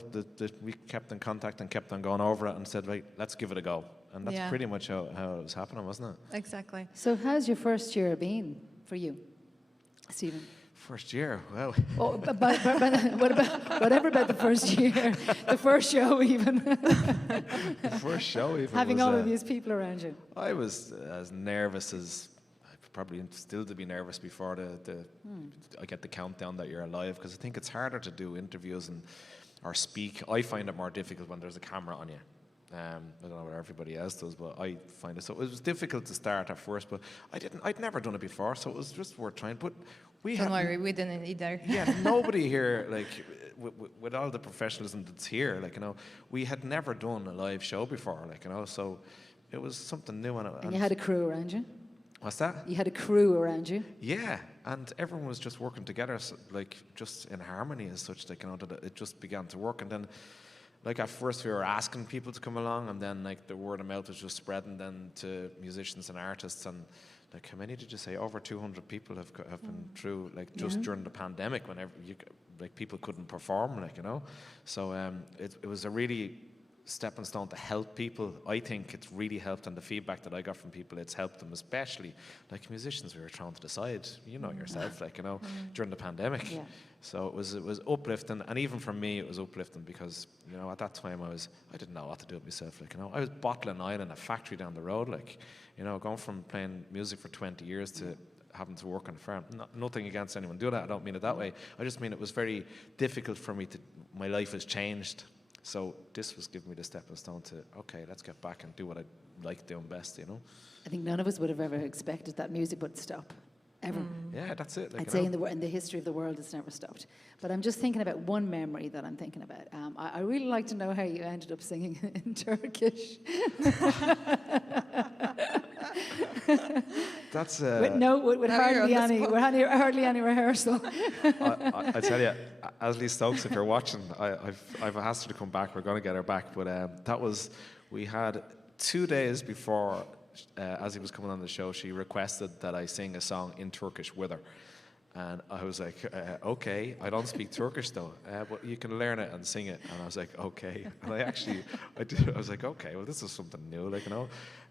we kept in contact and kept on going over it and said, right, let's give it a go. And that's pretty much how it was happening, wasn't it? Exactly. So how's your first year been for you, Stephen? First year, wow. Oh, but whatever about the first year, the first show even. The first show even. Having all of these people around you. I was as nervous as I probably still to be nervous before I get the countdown that you're alive, because I think it's harder to do interviews or speak. I find it more difficult when there's a camera on you. I don't know what everybody else does, but I find it so. It was difficult to start at first, but I'd never done it before, so it was just worth trying. But don't worry, we didn't either. Yeah, nobody here, like, with all the professionalism that's here, we had never done a live show before, so it was something new. And you had a crew around you? What's that? You had a crew around you? Yeah, and everyone was just working together, just in harmony as such, that it just began to work. And then, at first we were asking people to come along, and then, the word of mouth was just spreading then to musicians and artists, and how many did you say? Over 200 people have been through, just during the pandemic, whenever people couldn't perform, So it was a really stepping stone to help people. I think it's really helped, and the feedback that I got from people, it's helped them, especially musicians we were thrown to the side, yourself, during the pandemic. Yeah. So it was uplifting, and even for me it was uplifting, because at that time I didn't know what to do with myself. I was bottling oil in a factory down the road, going from playing music for 20 years to having to work on a farm. Nothing against anyone doing that, I don't mean it that way. I just mean it was very difficult for me my life has changed. So this was giving me the stepping stone to, okay, let's get back and do what I like doing best, I think none of us would have ever expected that music would stop, ever. Yeah, that's it. I'd say in the history of the world, it's never stopped. But I'm just thinking about one memory that I'm thinking about. I really like to know how you ended up singing in Turkish. That's with hardly any rehearsal. I tell you, Ashley Stokes, if you're watching, I've asked her to come back. We're going to get her back, but we had 2 days before, as he was coming on the show, she requested that I sing a song in Turkish with her. And I was like, okay, I don't speak Turkish though, but you can learn it and sing it. And I was like, okay. And I was like, okay, well, this is something new,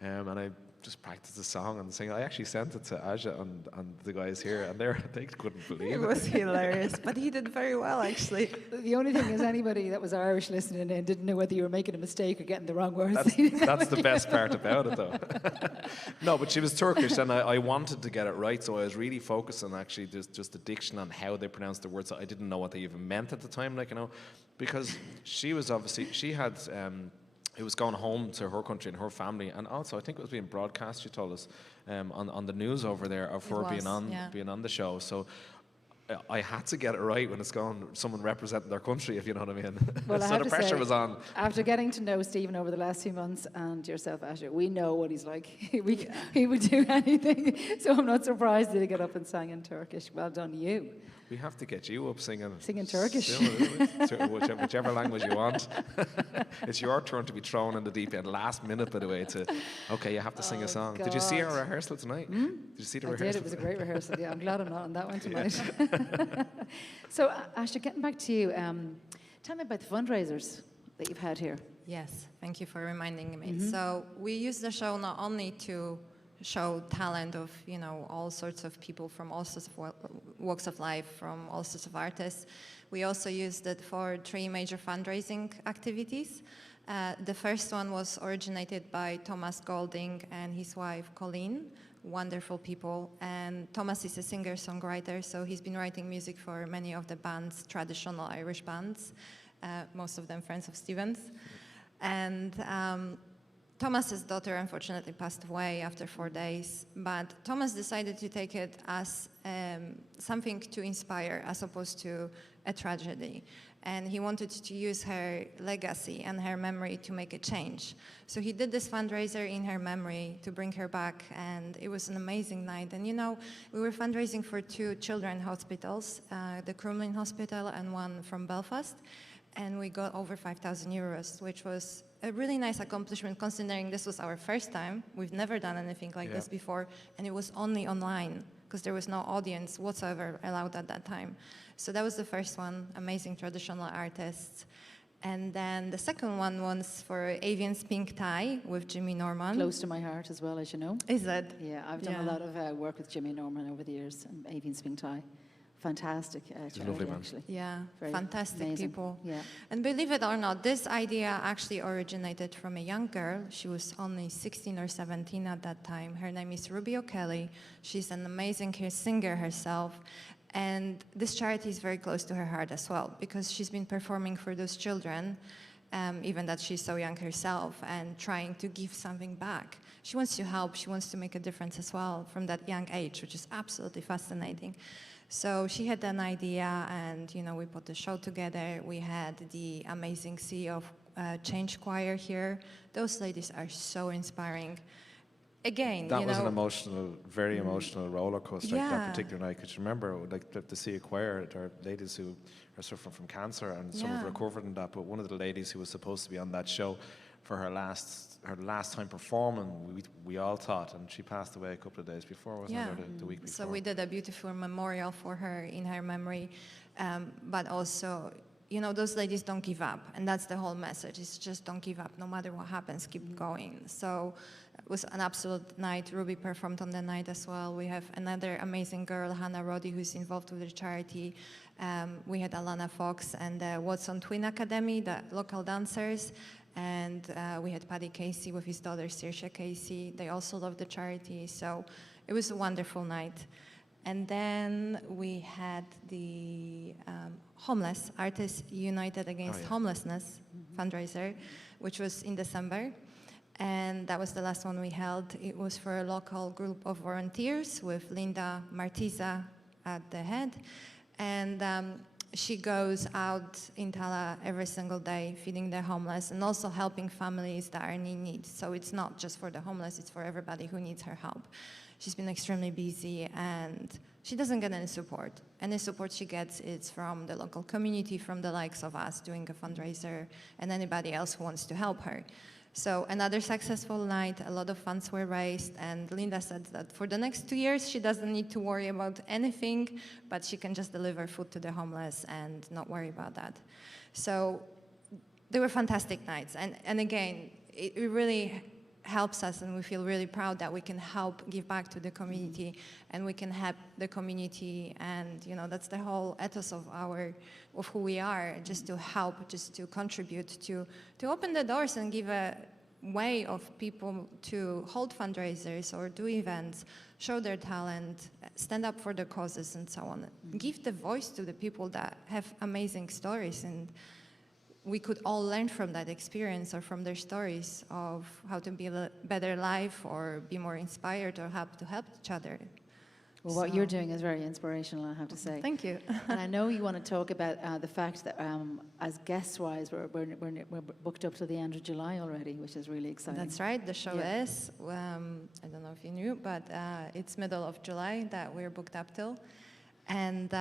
And just practice the song and sing. I actually sent it to Aja and the guys here, and they couldn't believe it. It was hilarious, but he did very well, actually. The only thing is, anybody that was Irish listening in didn't know whether you were making a mistake or getting the wrong words. That's the best part about it, though. No, but she was Turkish, and I wanted to get it right, so I was really focused on actually just the diction on how they pronounced the words. I didn't know what they even meant at the time, like, you know, because she was obviously, she had... it was going home to her country and her family, and also I think it was being broadcast. She told us on the news over there of her being on the show. So I had to get it right when it's going someone representing their country, if you know what I mean. Well, so the pressure was on. After getting to know Stephen over the last few months, and yourself, Asher, we know what he's like. He would do anything. So I'm not surprised that he got up and sang in Turkish. Well done, you. We have to get you up singing. Singing Turkish. Whichever language you want. It's your turn to be thrown in the deep end last minute, by the way. Okay, you have to sing a song. God. Did you see our rehearsal tonight? Did you see the rehearsal? I did. It was a great rehearsal. Yeah, I'm glad I'm not on that one tonight. So, Asher, getting back to you, tell me about the fundraisers that you've had here. Yes, thank you for reminding me. So we use the show not only to show talent of, you know, all sorts of people from all sorts of walks of life, from all sorts of artists. We also used it for 3 major fundraising activities. The first one was originated by Thomas Golding and his wife Colleen, wonderful people. And Thomas is a singer-songwriter, so he's been writing music for many of the bands, traditional Irish bands, most of them friends of Stephen's. And Thomas's daughter unfortunately passed away after 4 days, but Thomas decided to take it as something to inspire as opposed to a tragedy. And he wanted to use her legacy and her memory to make a change. So he did this fundraiser in her memory to bring her back, and it was an amazing night. And you know, we were fundraising for 2 children's hospitals, the Crumlin Hospital and one from Belfast, and we got over 5,000 euros, which was a really nice accomplishment considering this was our first time. We've never done anything like this before, and it was only online because there was no audience whatsoever allowed at that time. So that was the first one, amazing traditional artists. And then the second one was for Avian's Pink Tie with Jimmy Norman. Close to my heart as well, as you know. Is it? Yeah, I've done a lot of work with Jimmy Norman over the years, and Avian's Pink Tie. Fantastic charity, lovely man. actually. Yeah, Very fantastic amazing. people. Yeah. And believe it or not, this idea actually originated from a young girl. She was only 16 or 17 at that time. Her name is Ruby O'Kelly. She's an amazing singer herself. And this charity is very close to her heart as well, because she's been performing for those children, even that she's so young herself, and trying to give something back. She wants to help, she wants to make a difference as well from that young age, which is absolutely fascinating. So she had an idea, and you know, we put the show together. We had the amazing Sea of Change Choir here. Those ladies are so inspiring. Again, that was an emotional, very emotional roller coaster that particular night. Because remember, like the Sea Choir, there are ladies who are suffering from cancer, and some have recovered from that. But one of the ladies who was supposed to be on that show for her last time performing, we all thought, and she passed away a couple of days before, wasn't it, or the week before? So we did a beautiful memorial for her in her memory, but also, you know, those ladies don't give up, and that's the whole message. It's just don't give up, no matter what happens, keep going. So it was an absolute night. Ruby performed on the night as well. We have another amazing girl, Hannah Roddy, who's involved with the charity. We had Alana Fox and the Watson Twin Academy, the local dancers. And we had Paddy Casey with his daughter, Saoirse Casey. They also love the charity. So it was a wonderful night. And then we had the Homeless Artists United Against Homelessness fundraiser, which was in December. And that was the last one we held. It was for a local group of volunteers with Linda Martiza at the head. And she goes out in Tala every single day feeding the homeless and also helping families that are in need. So it's not just for the homeless, it's for everybody who needs her help. She's been extremely busy and she doesn't get any support. Any support she gets is from the local community, from the likes of us doing a fundraiser and anybody else who wants to help her. So another successful night, a lot of funds were raised, and Linda said that for the next 2 years, she doesn't need to worry about anything, but she can just deliver food to the homeless and not worry about that. So they were fantastic nights, and again, it really helps us, and we feel really proud that we can help give back to the community, and we can help the community, and that's the whole ethos of who we are, just to help, just to contribute, to open the doors and give a way of people to hold fundraisers or do events, show their talent, stand up for the causes and so on. Give the voice to the people that have amazing stories, and we could all learn from that experience or from their stories of how to be a better life or be more inspired or help each other. Well, what you're doing is very inspirational, I have to say. Thank you. And I know you want to talk about the fact that as guest-wise, we're booked up to the end of July already, which is really exciting. That's right. The show is, I don't know if you knew, but it's middle of July that we're booked up till. And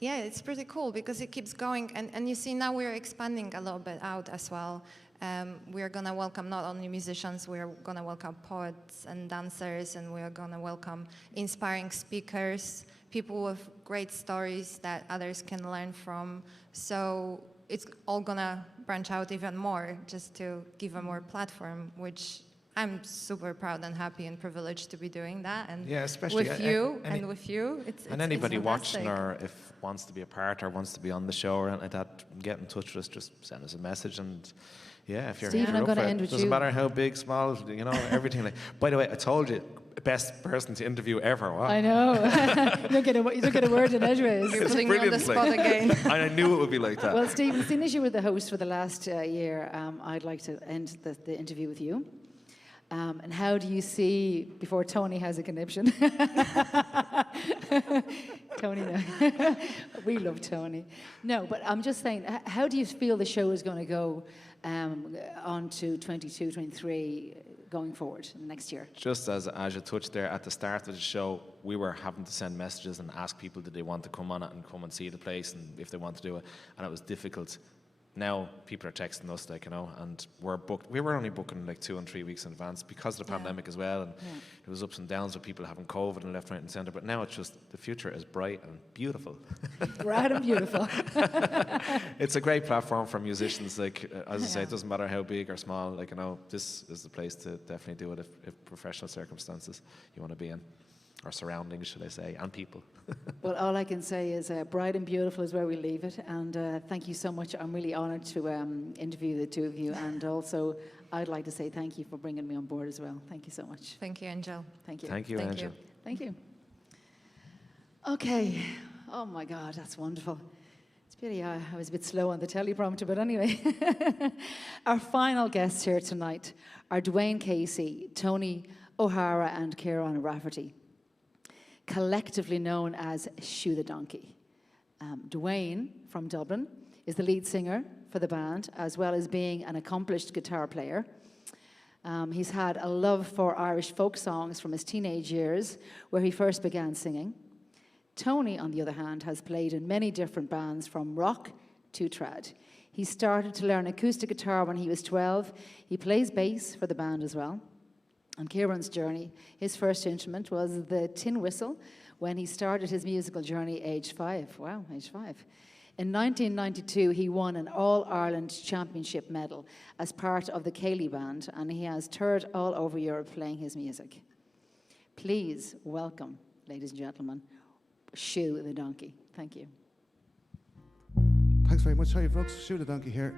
yeah, it's pretty cool because it keeps going. And you see, now we're expanding a little bit out as well. We're going to welcome not only musicians, we're going to welcome poets and dancers, and we're going to welcome inspiring speakers, people with great stories that others can learn from. So it's all going to branch out even more just to give a more platform, which I'm super proud and happy and privileged to be doing that. And especially with you and with you, it's anybody it's watching or if wants to be a part or wants to be on the show or anything like that, get in touch with us, just send us a message. And if you're Stephen, I'm going to end with you. Doesn't matter how big, small, everything. By the way, I told you, best person to interview ever. Wow. I know. you don't get a word in edgeways. You're putting me on the spot again. And I knew it would be like that. Well, Stephen, seeing as you were the host for the last year, I'd like to end the interview with you. And how do you see, before Tony has a conniption, Tony, no. We love Tony. No, but I'm just saying, how do you feel the show is going to go on to 22, 23 going forward in the next year? Just as you touched there at the start of the show, we were having to send messages and ask people did they want to come on it and come and see the place and if they want to do it, and it was difficult. Now people are texting us, and we're booked. We were only booking like 2 and 3 weeks in advance because of the pandemic as well, and it was ups and downs with people having COVID and left, right, and centre. But now it's just the future is bright and beautiful. Bright and beautiful. It's a great platform for musicians. Like as I say, it doesn't matter how big or small. This is the place to definitely do it if professional circumstances you want to be in. Or surroundings, should I say, and people. Well, all I can say is bright and beautiful is where we leave it. And thank you so much. I'm really honoured to interview the two of you. And also, I'd like to say thank you for bringing me on board as well. Thank you so much. Thank you, Angel. Thank you. Thank you, Angel. Thank you. Okay. Oh, my God, that's wonderful. It's pity I was a bit slow on the teleprompter, but anyway. Our final guests here tonight are Dwayne Casey, Tony O'Hara, and Kieran Rafferty, collectively known as Shoe the Donkey. Dwayne, from Dublin, is the lead singer for the band, as well as being an accomplished guitar player. He's had a love for Irish folk songs from his teenage years, where he first began singing. Tony, on the other hand, has played in many different bands, from rock to trad. He started to learn acoustic guitar when he was 12. He plays bass for the band as well. On Kieran's journey, his first instrument was the tin whistle when he started his musical journey age 5. Wow, age 5. In 1992, he won an All-Ireland Championship medal as part of the Cayley Band, and he has toured all over Europe playing his music. Please welcome, ladies and gentlemen, Shoe the Donkey. Thank you. Thanks very much. Hi, folks. Shoe the Donkey here.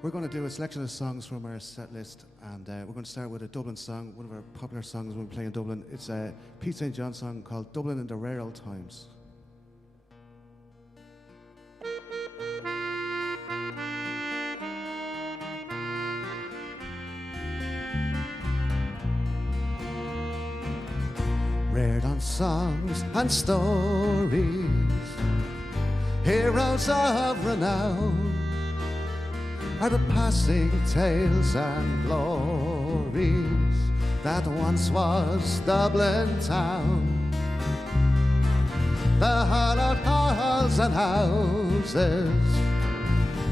We're going to do a selection of songs from our set list, and we're going to start with a Dublin song, one of our popular songs when we play in Dublin. It's a Pete St. John song called Dublin in the Rare Old Times. Reared on songs and stories, heroes of renown, are the passing tales and glories that once was Dublin town. The hollowed halls and houses,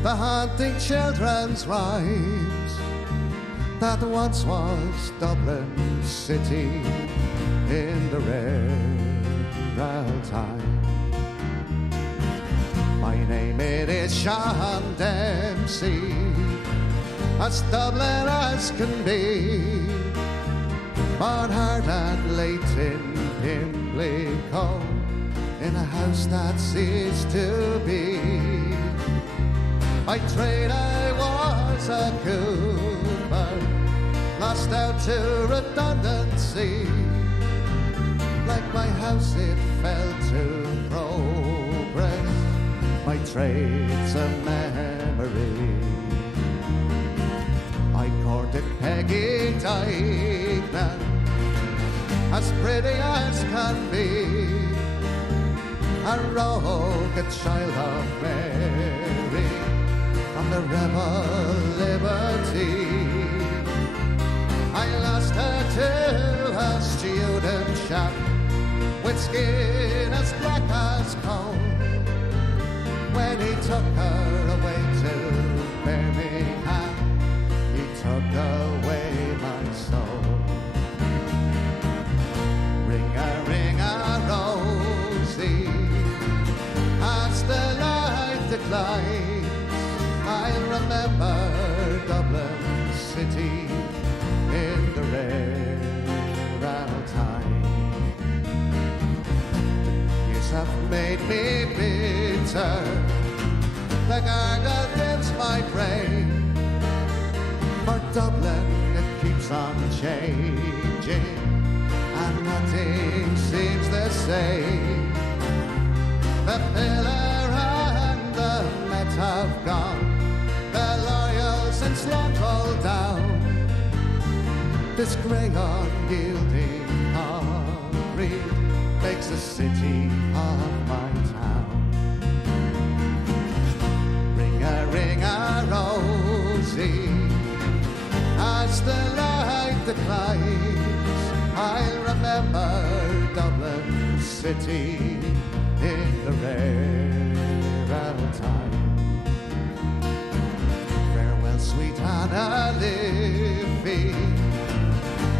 the haunting children's rhymes, that once was Dublin city in the rare old time. My name it is Sean Dempsey, as Dublin as can be. Born hard and late in Pimlico, in a house that ceased to be. By trade I was a cooper, lost out to redundancy. Like my house it fell to progress, my trade's a memory. I courted Peggy Dykeman, as pretty as can be, a rogue child of Mary, from the rebel liberty. I lost her to a student chap with skin as black as coal, when he took her away to Birmingham, he took away my soul. Ring a rosy, as the light declines, I'll remember Dublin city in the rare old time. The years have made me bitter, the gargle dims my brain, for Dublin it keeps on changing, and nothing seems the same. The pillar and the Met have gone, the loyal since long rolled down. This grey unyielding concrete makes the city of my town. Ring a rosy, as the light declines, I'll remember Dublin city in the rare old time. Farewell, sweet Anna Liffey,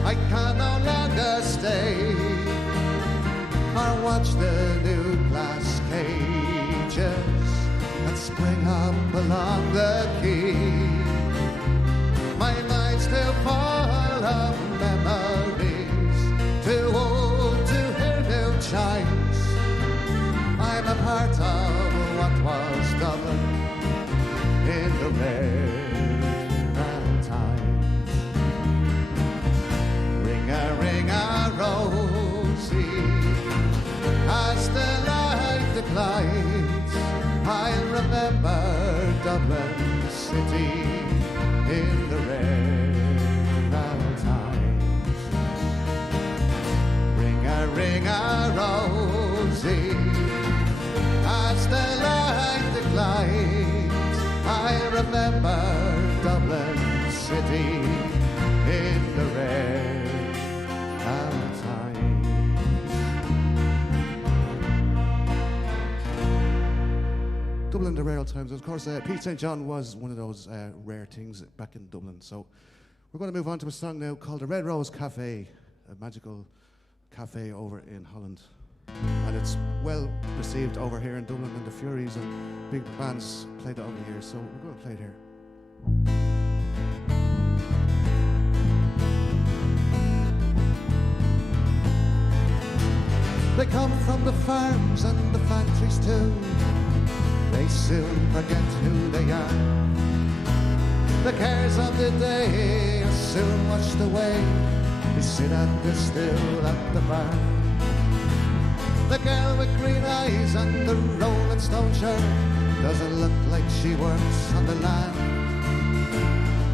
I can no longer stay, or watch the new glass cages that spring up along the quay. My mind's still full of memories, too old to hear new chimes. I'm a part of what was Dublin in the rare old times. Ring a rosy, as the light declines, I'll remember Dublin city in the rare old times. Ring a rosy, as the light declines, I'll remember Dublin city in the rare old times. Dublin, the rare old times. Of course, Pete St. John was one of those rare things back in Dublin. So we're going to move on to a song now called The Red Rose Cafe, a magical cafe over in Holland. And it's well received over here in Dublin, and the Furies and big bands played it over here. So we're going to play it here. They come from the farms and the factories too. They soon forget who they are. The cares of the day are soon washed away. They sit at the still at the bar. The girl with green eyes and the Rolling Stone shirt doesn't look like she works on the land.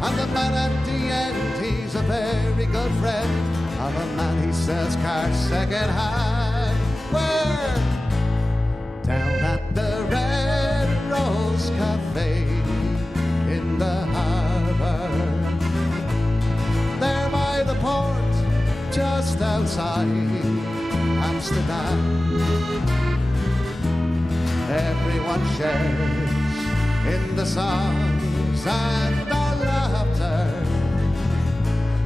And the man at the end, he's a very good friend of a man he sells cars second hand. Where? Down at the Red Rose Cafe in the harbour, there by the port, just outside Amsterdam. Everyone shares in the songs and the laughter.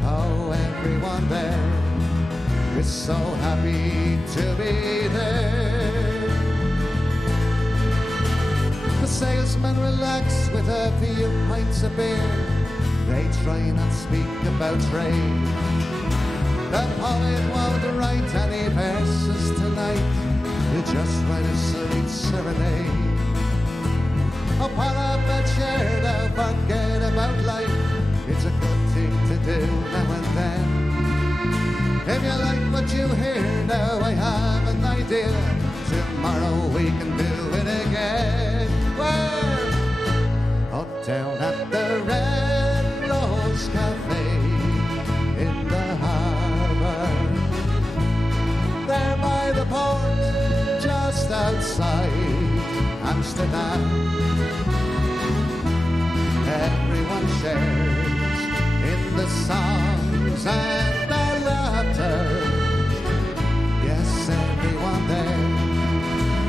Oh, everyone there is so happy to be there. The salesman relaxes with a few pints of beer. They try not speak about trade. The poet won't write any verses tonight. You just write a sweet serenade. Oh, pull up a chair now, forget about life. It's a good thing to do now and then. If you like what you hear now, I have an idea. Tomorrow we can do it again. Where? Oh, down at the Red Rose Cafe in the harbour. There by the port, just outside Amsterdam. Everyone shares in the songs and the laughter. Yes, everyone there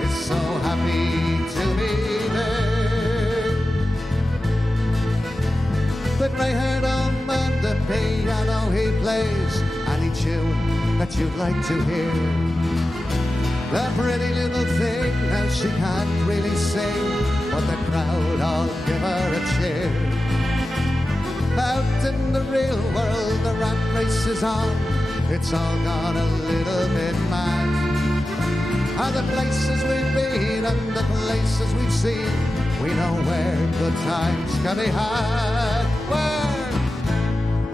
is so happy to be there. The grey-haired old man, the piano he plays, any tune that you'd like to hear. The pretty little thing, now she can't really sing, but the crowd all give her a cheer. Out in the real world, the rat race is on. It's all gone a little bit mad. And the places we've been and the places we've seen, we know where good times can be had. Where?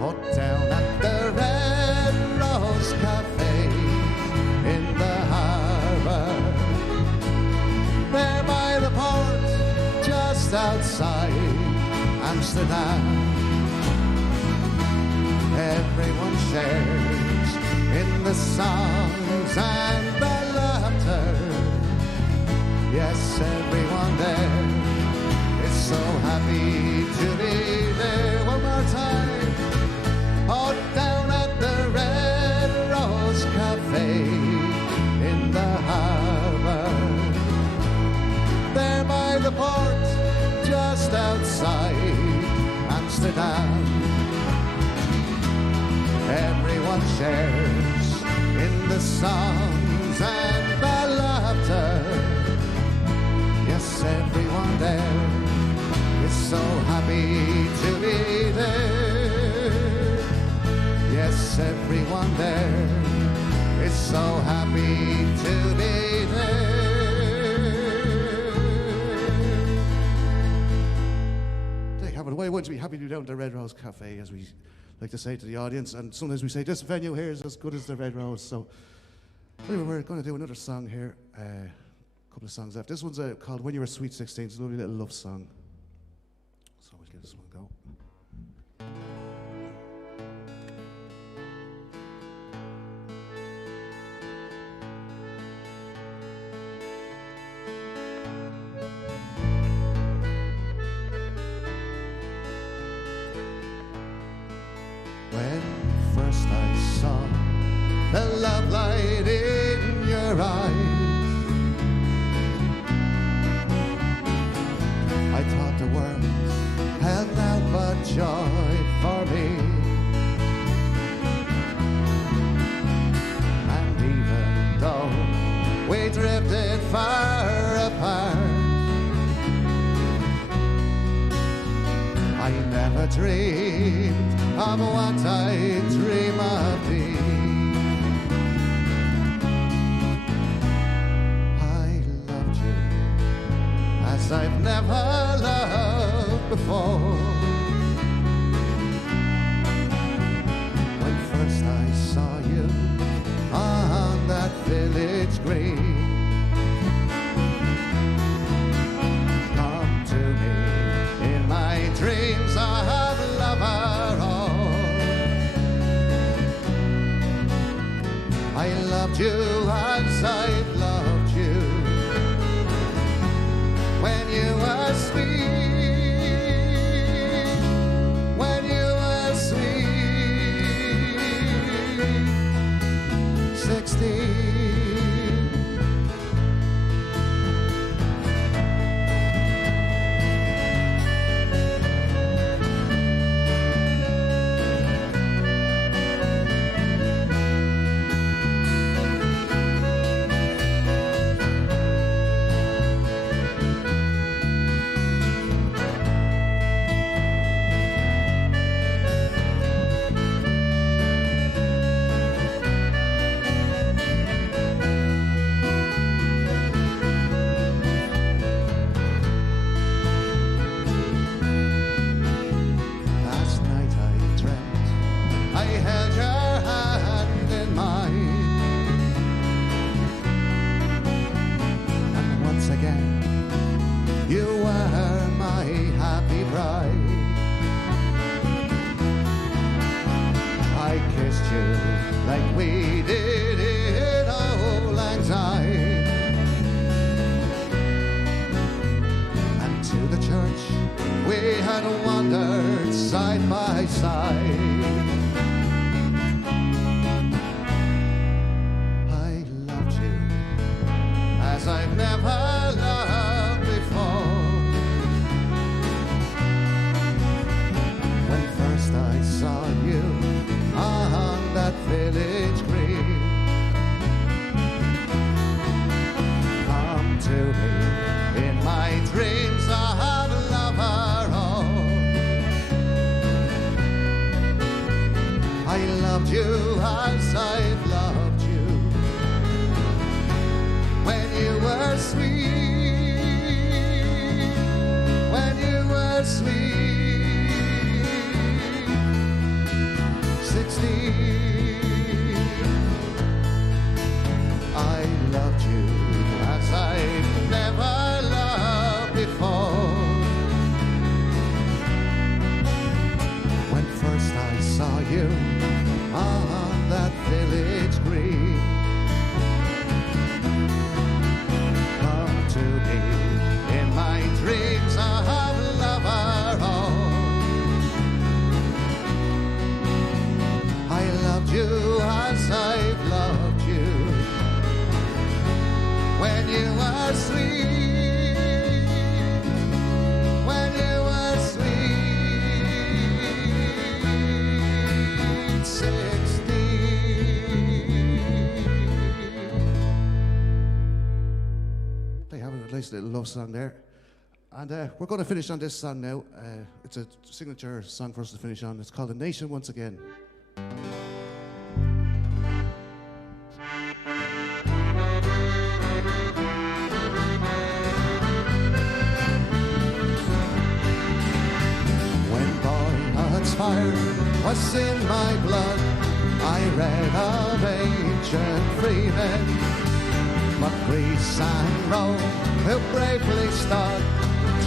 Oh, down at the Red Rose Cafe in the harbour. There by the port, just outside Amsterdam. Everyone shares in the songs and the laughter. Yes, everyone there is so happy to be there. One more time. Oh, down at the Red Rose Cafe in the harbour. There by the port, just outside Amsterdam. Everyone shares in the songs and the laughter. Yes, everyone there is so happy to be there. Yes, everyone there is so happy to be there. They have it. Why wouldn't we be happy to be down at the Red Rose Cafe, as we like to say to the audience, and sometimes we say this venue here is as good as the Red Rose. So anyway, we're going to do another song here, a couple of songs left. This one's called When You Were Sweet 16. It's a lovely little love song, so we'll give this one a go. When first I saw the love light in your eyes, I thought the world held out but joy for me. And even though we drifted far apart, I never dreamed of what I dream of thee. I loved you as I've never loved before. When first I saw you on that village green, come to me in my dreams of lover all. I loved you as I've loved you when you were sweet, when you were sweet 16. you like we did in old lang syne. And to the church we had wandered side by side. I loved you as I've never loved before. When first I saw you on that village green, come to me in my dreams of love our own. I loved you as I've loved you when you were sweet, when you were sweet. 16, I loved you as I've never loved before. When first I saw you on that village green, come to me in my dreams of love our own. I loved you as I've loved you when you were sweet, when you were sweet. 16. They have a nice little love song there. And we're going to finish on this song now. It's a signature song for us to finish on. It's called "The Nation Once Again." When boyhood's fire was in my blood, I read of ancient freemen, but Greece and Rome, who bravely stood,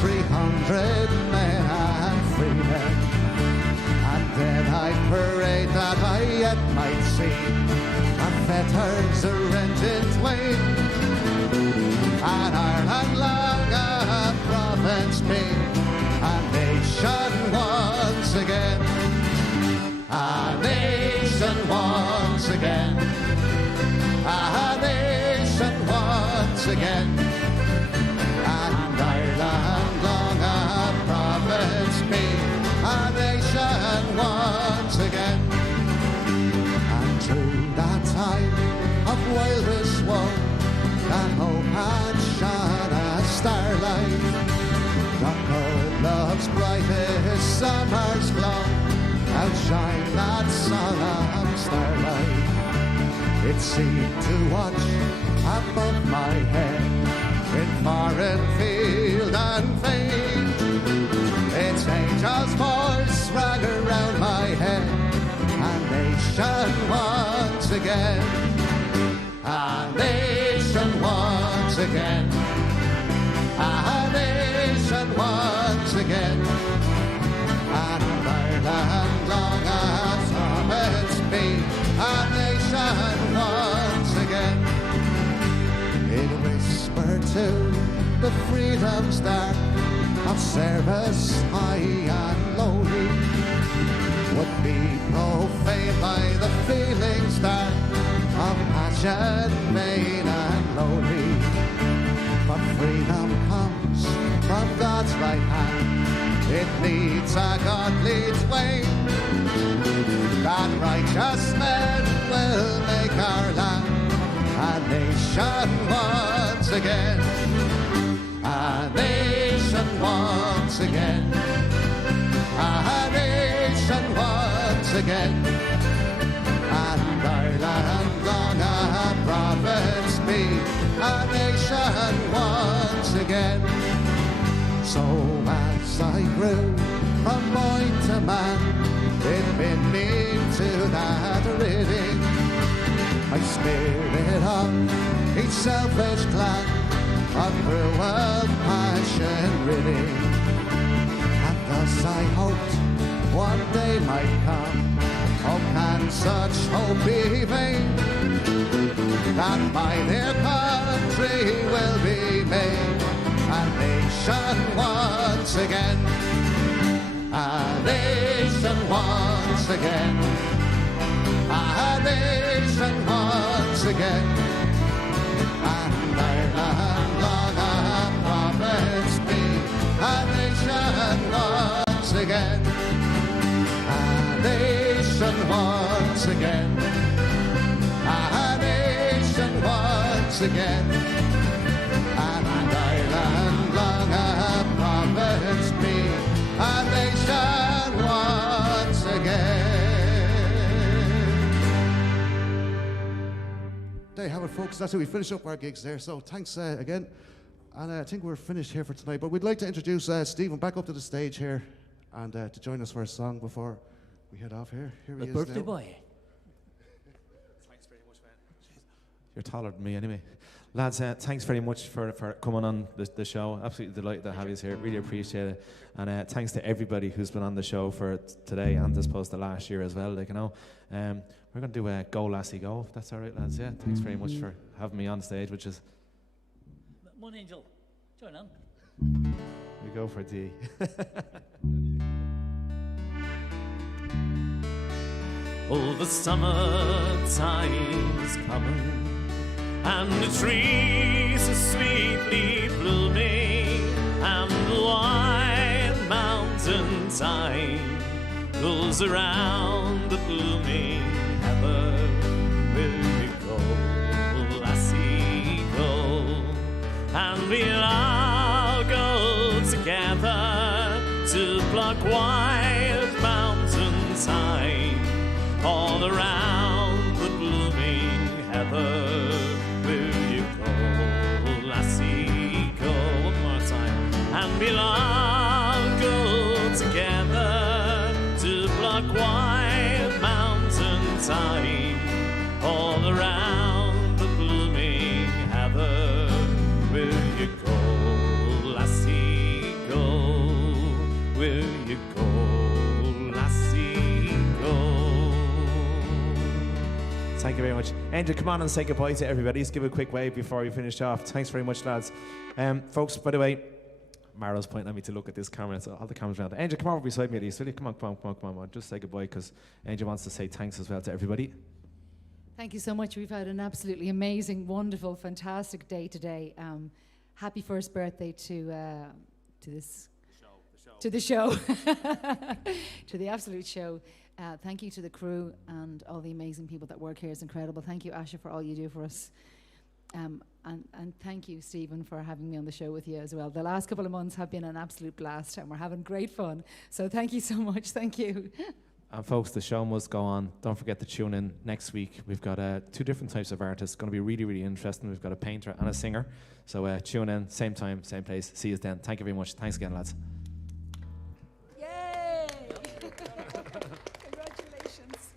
300 men and freemen. And then I prayed that I yet might see our fetters rent in twain, and Ireland long a province be, a nation once again, a nation once again, a nation once again, and Ireland long a province be, a nation once again. And through that time of wildest woe, that hope had shone as starlight, Concord love's brightest summer's glow outshine that solemn starlight. It seemed to watch above my head in foreign field and fane. Its angel's voice rang around my head, a nation once again, a nation once again, a nation once again, and Ireland long as province be, a nation once again. It whispered to the freedom star of service high and lowly, would be profaned by the feelings that of passion vain and lowly. But freedom comes from God's right hand, it needs a godly twain, that righteous men will make our land a nation once again, a nation once again, a nation once again, and Ireland long a province be, a nation once again. So as I grew from boy to man, it been me to that ridding, my spirit of each selfish clan, of cruel passion ridding. And thus I hoped one day might come How can such hope be vain? That my dear country will be made a nation once again. A nation once again. A nation once again. And Ireland long a province be a nation once again. A nation once again. A nation once again. And Ireland long a province be a nation once again. There you have it, folks. That's how we finish up our gigs there. So thanks again. And I think we're finished here for tonight. But we'd like to introduce Stephen back up to the stage here and to join us for a song before we head off here. Here he is birthday now. boy. Thanks very much, man. You're taller than me anyway. Lads, thanks very much for coming on the show. Absolutely delighted to have you here. Really appreciate it. And thanks to everybody who's been on the show for today and I suppose the last year as well. Like, you know, we're going to do Go Lassie Go, if that's all right, lads. Yeah, thanks very much for having me on stage, which is... One Angel, join on. We go for D. Oh, the summertime is coming, and the trees are sweetly blooming, and the wide mountain thyme goes around the blooming heather. Will you go, lassie, go? And we'll all go together to pluck wild mountain thyme all around the blooming heather. Will you go, lassie, go? One more time. And we'll all go together to pluck wild mountain thyme all around the blooming heather. Will you go, lassie, go? Will you go, lassie, go? Thank you very much. Andrew, come on and say goodbye to everybody. Just give a quick wave before we finish off. Thanks very much, lads. Folks, by the way, Maro's pointing at me to look at this camera, so all the cameras around. Andrew, come over beside me at least, will you? Come on. Just say goodbye, because Andrew wants to say thanks as well to everybody. Thank you so much. We've had an absolutely amazing, wonderful, fantastic day today. Happy first birthday to this... To the show. To the absolute show. Thank you to the crew and all the amazing people that work here. It's incredible. Thank you, Asha, for all you do for us. And thank you, Stephen, for having me on the show with you as well. The last couple of months have been an absolute blast and we're having great fun. So thank you so much. Thank you. And folks, the show must go on. Don't forget to tune in next week. We've got two different types of artists. It's going to be really, really interesting. We've got a painter and a singer. So tune in, same time, same place. See you then. Thank you very much. Thanks again, lads. Yay! Congratulations.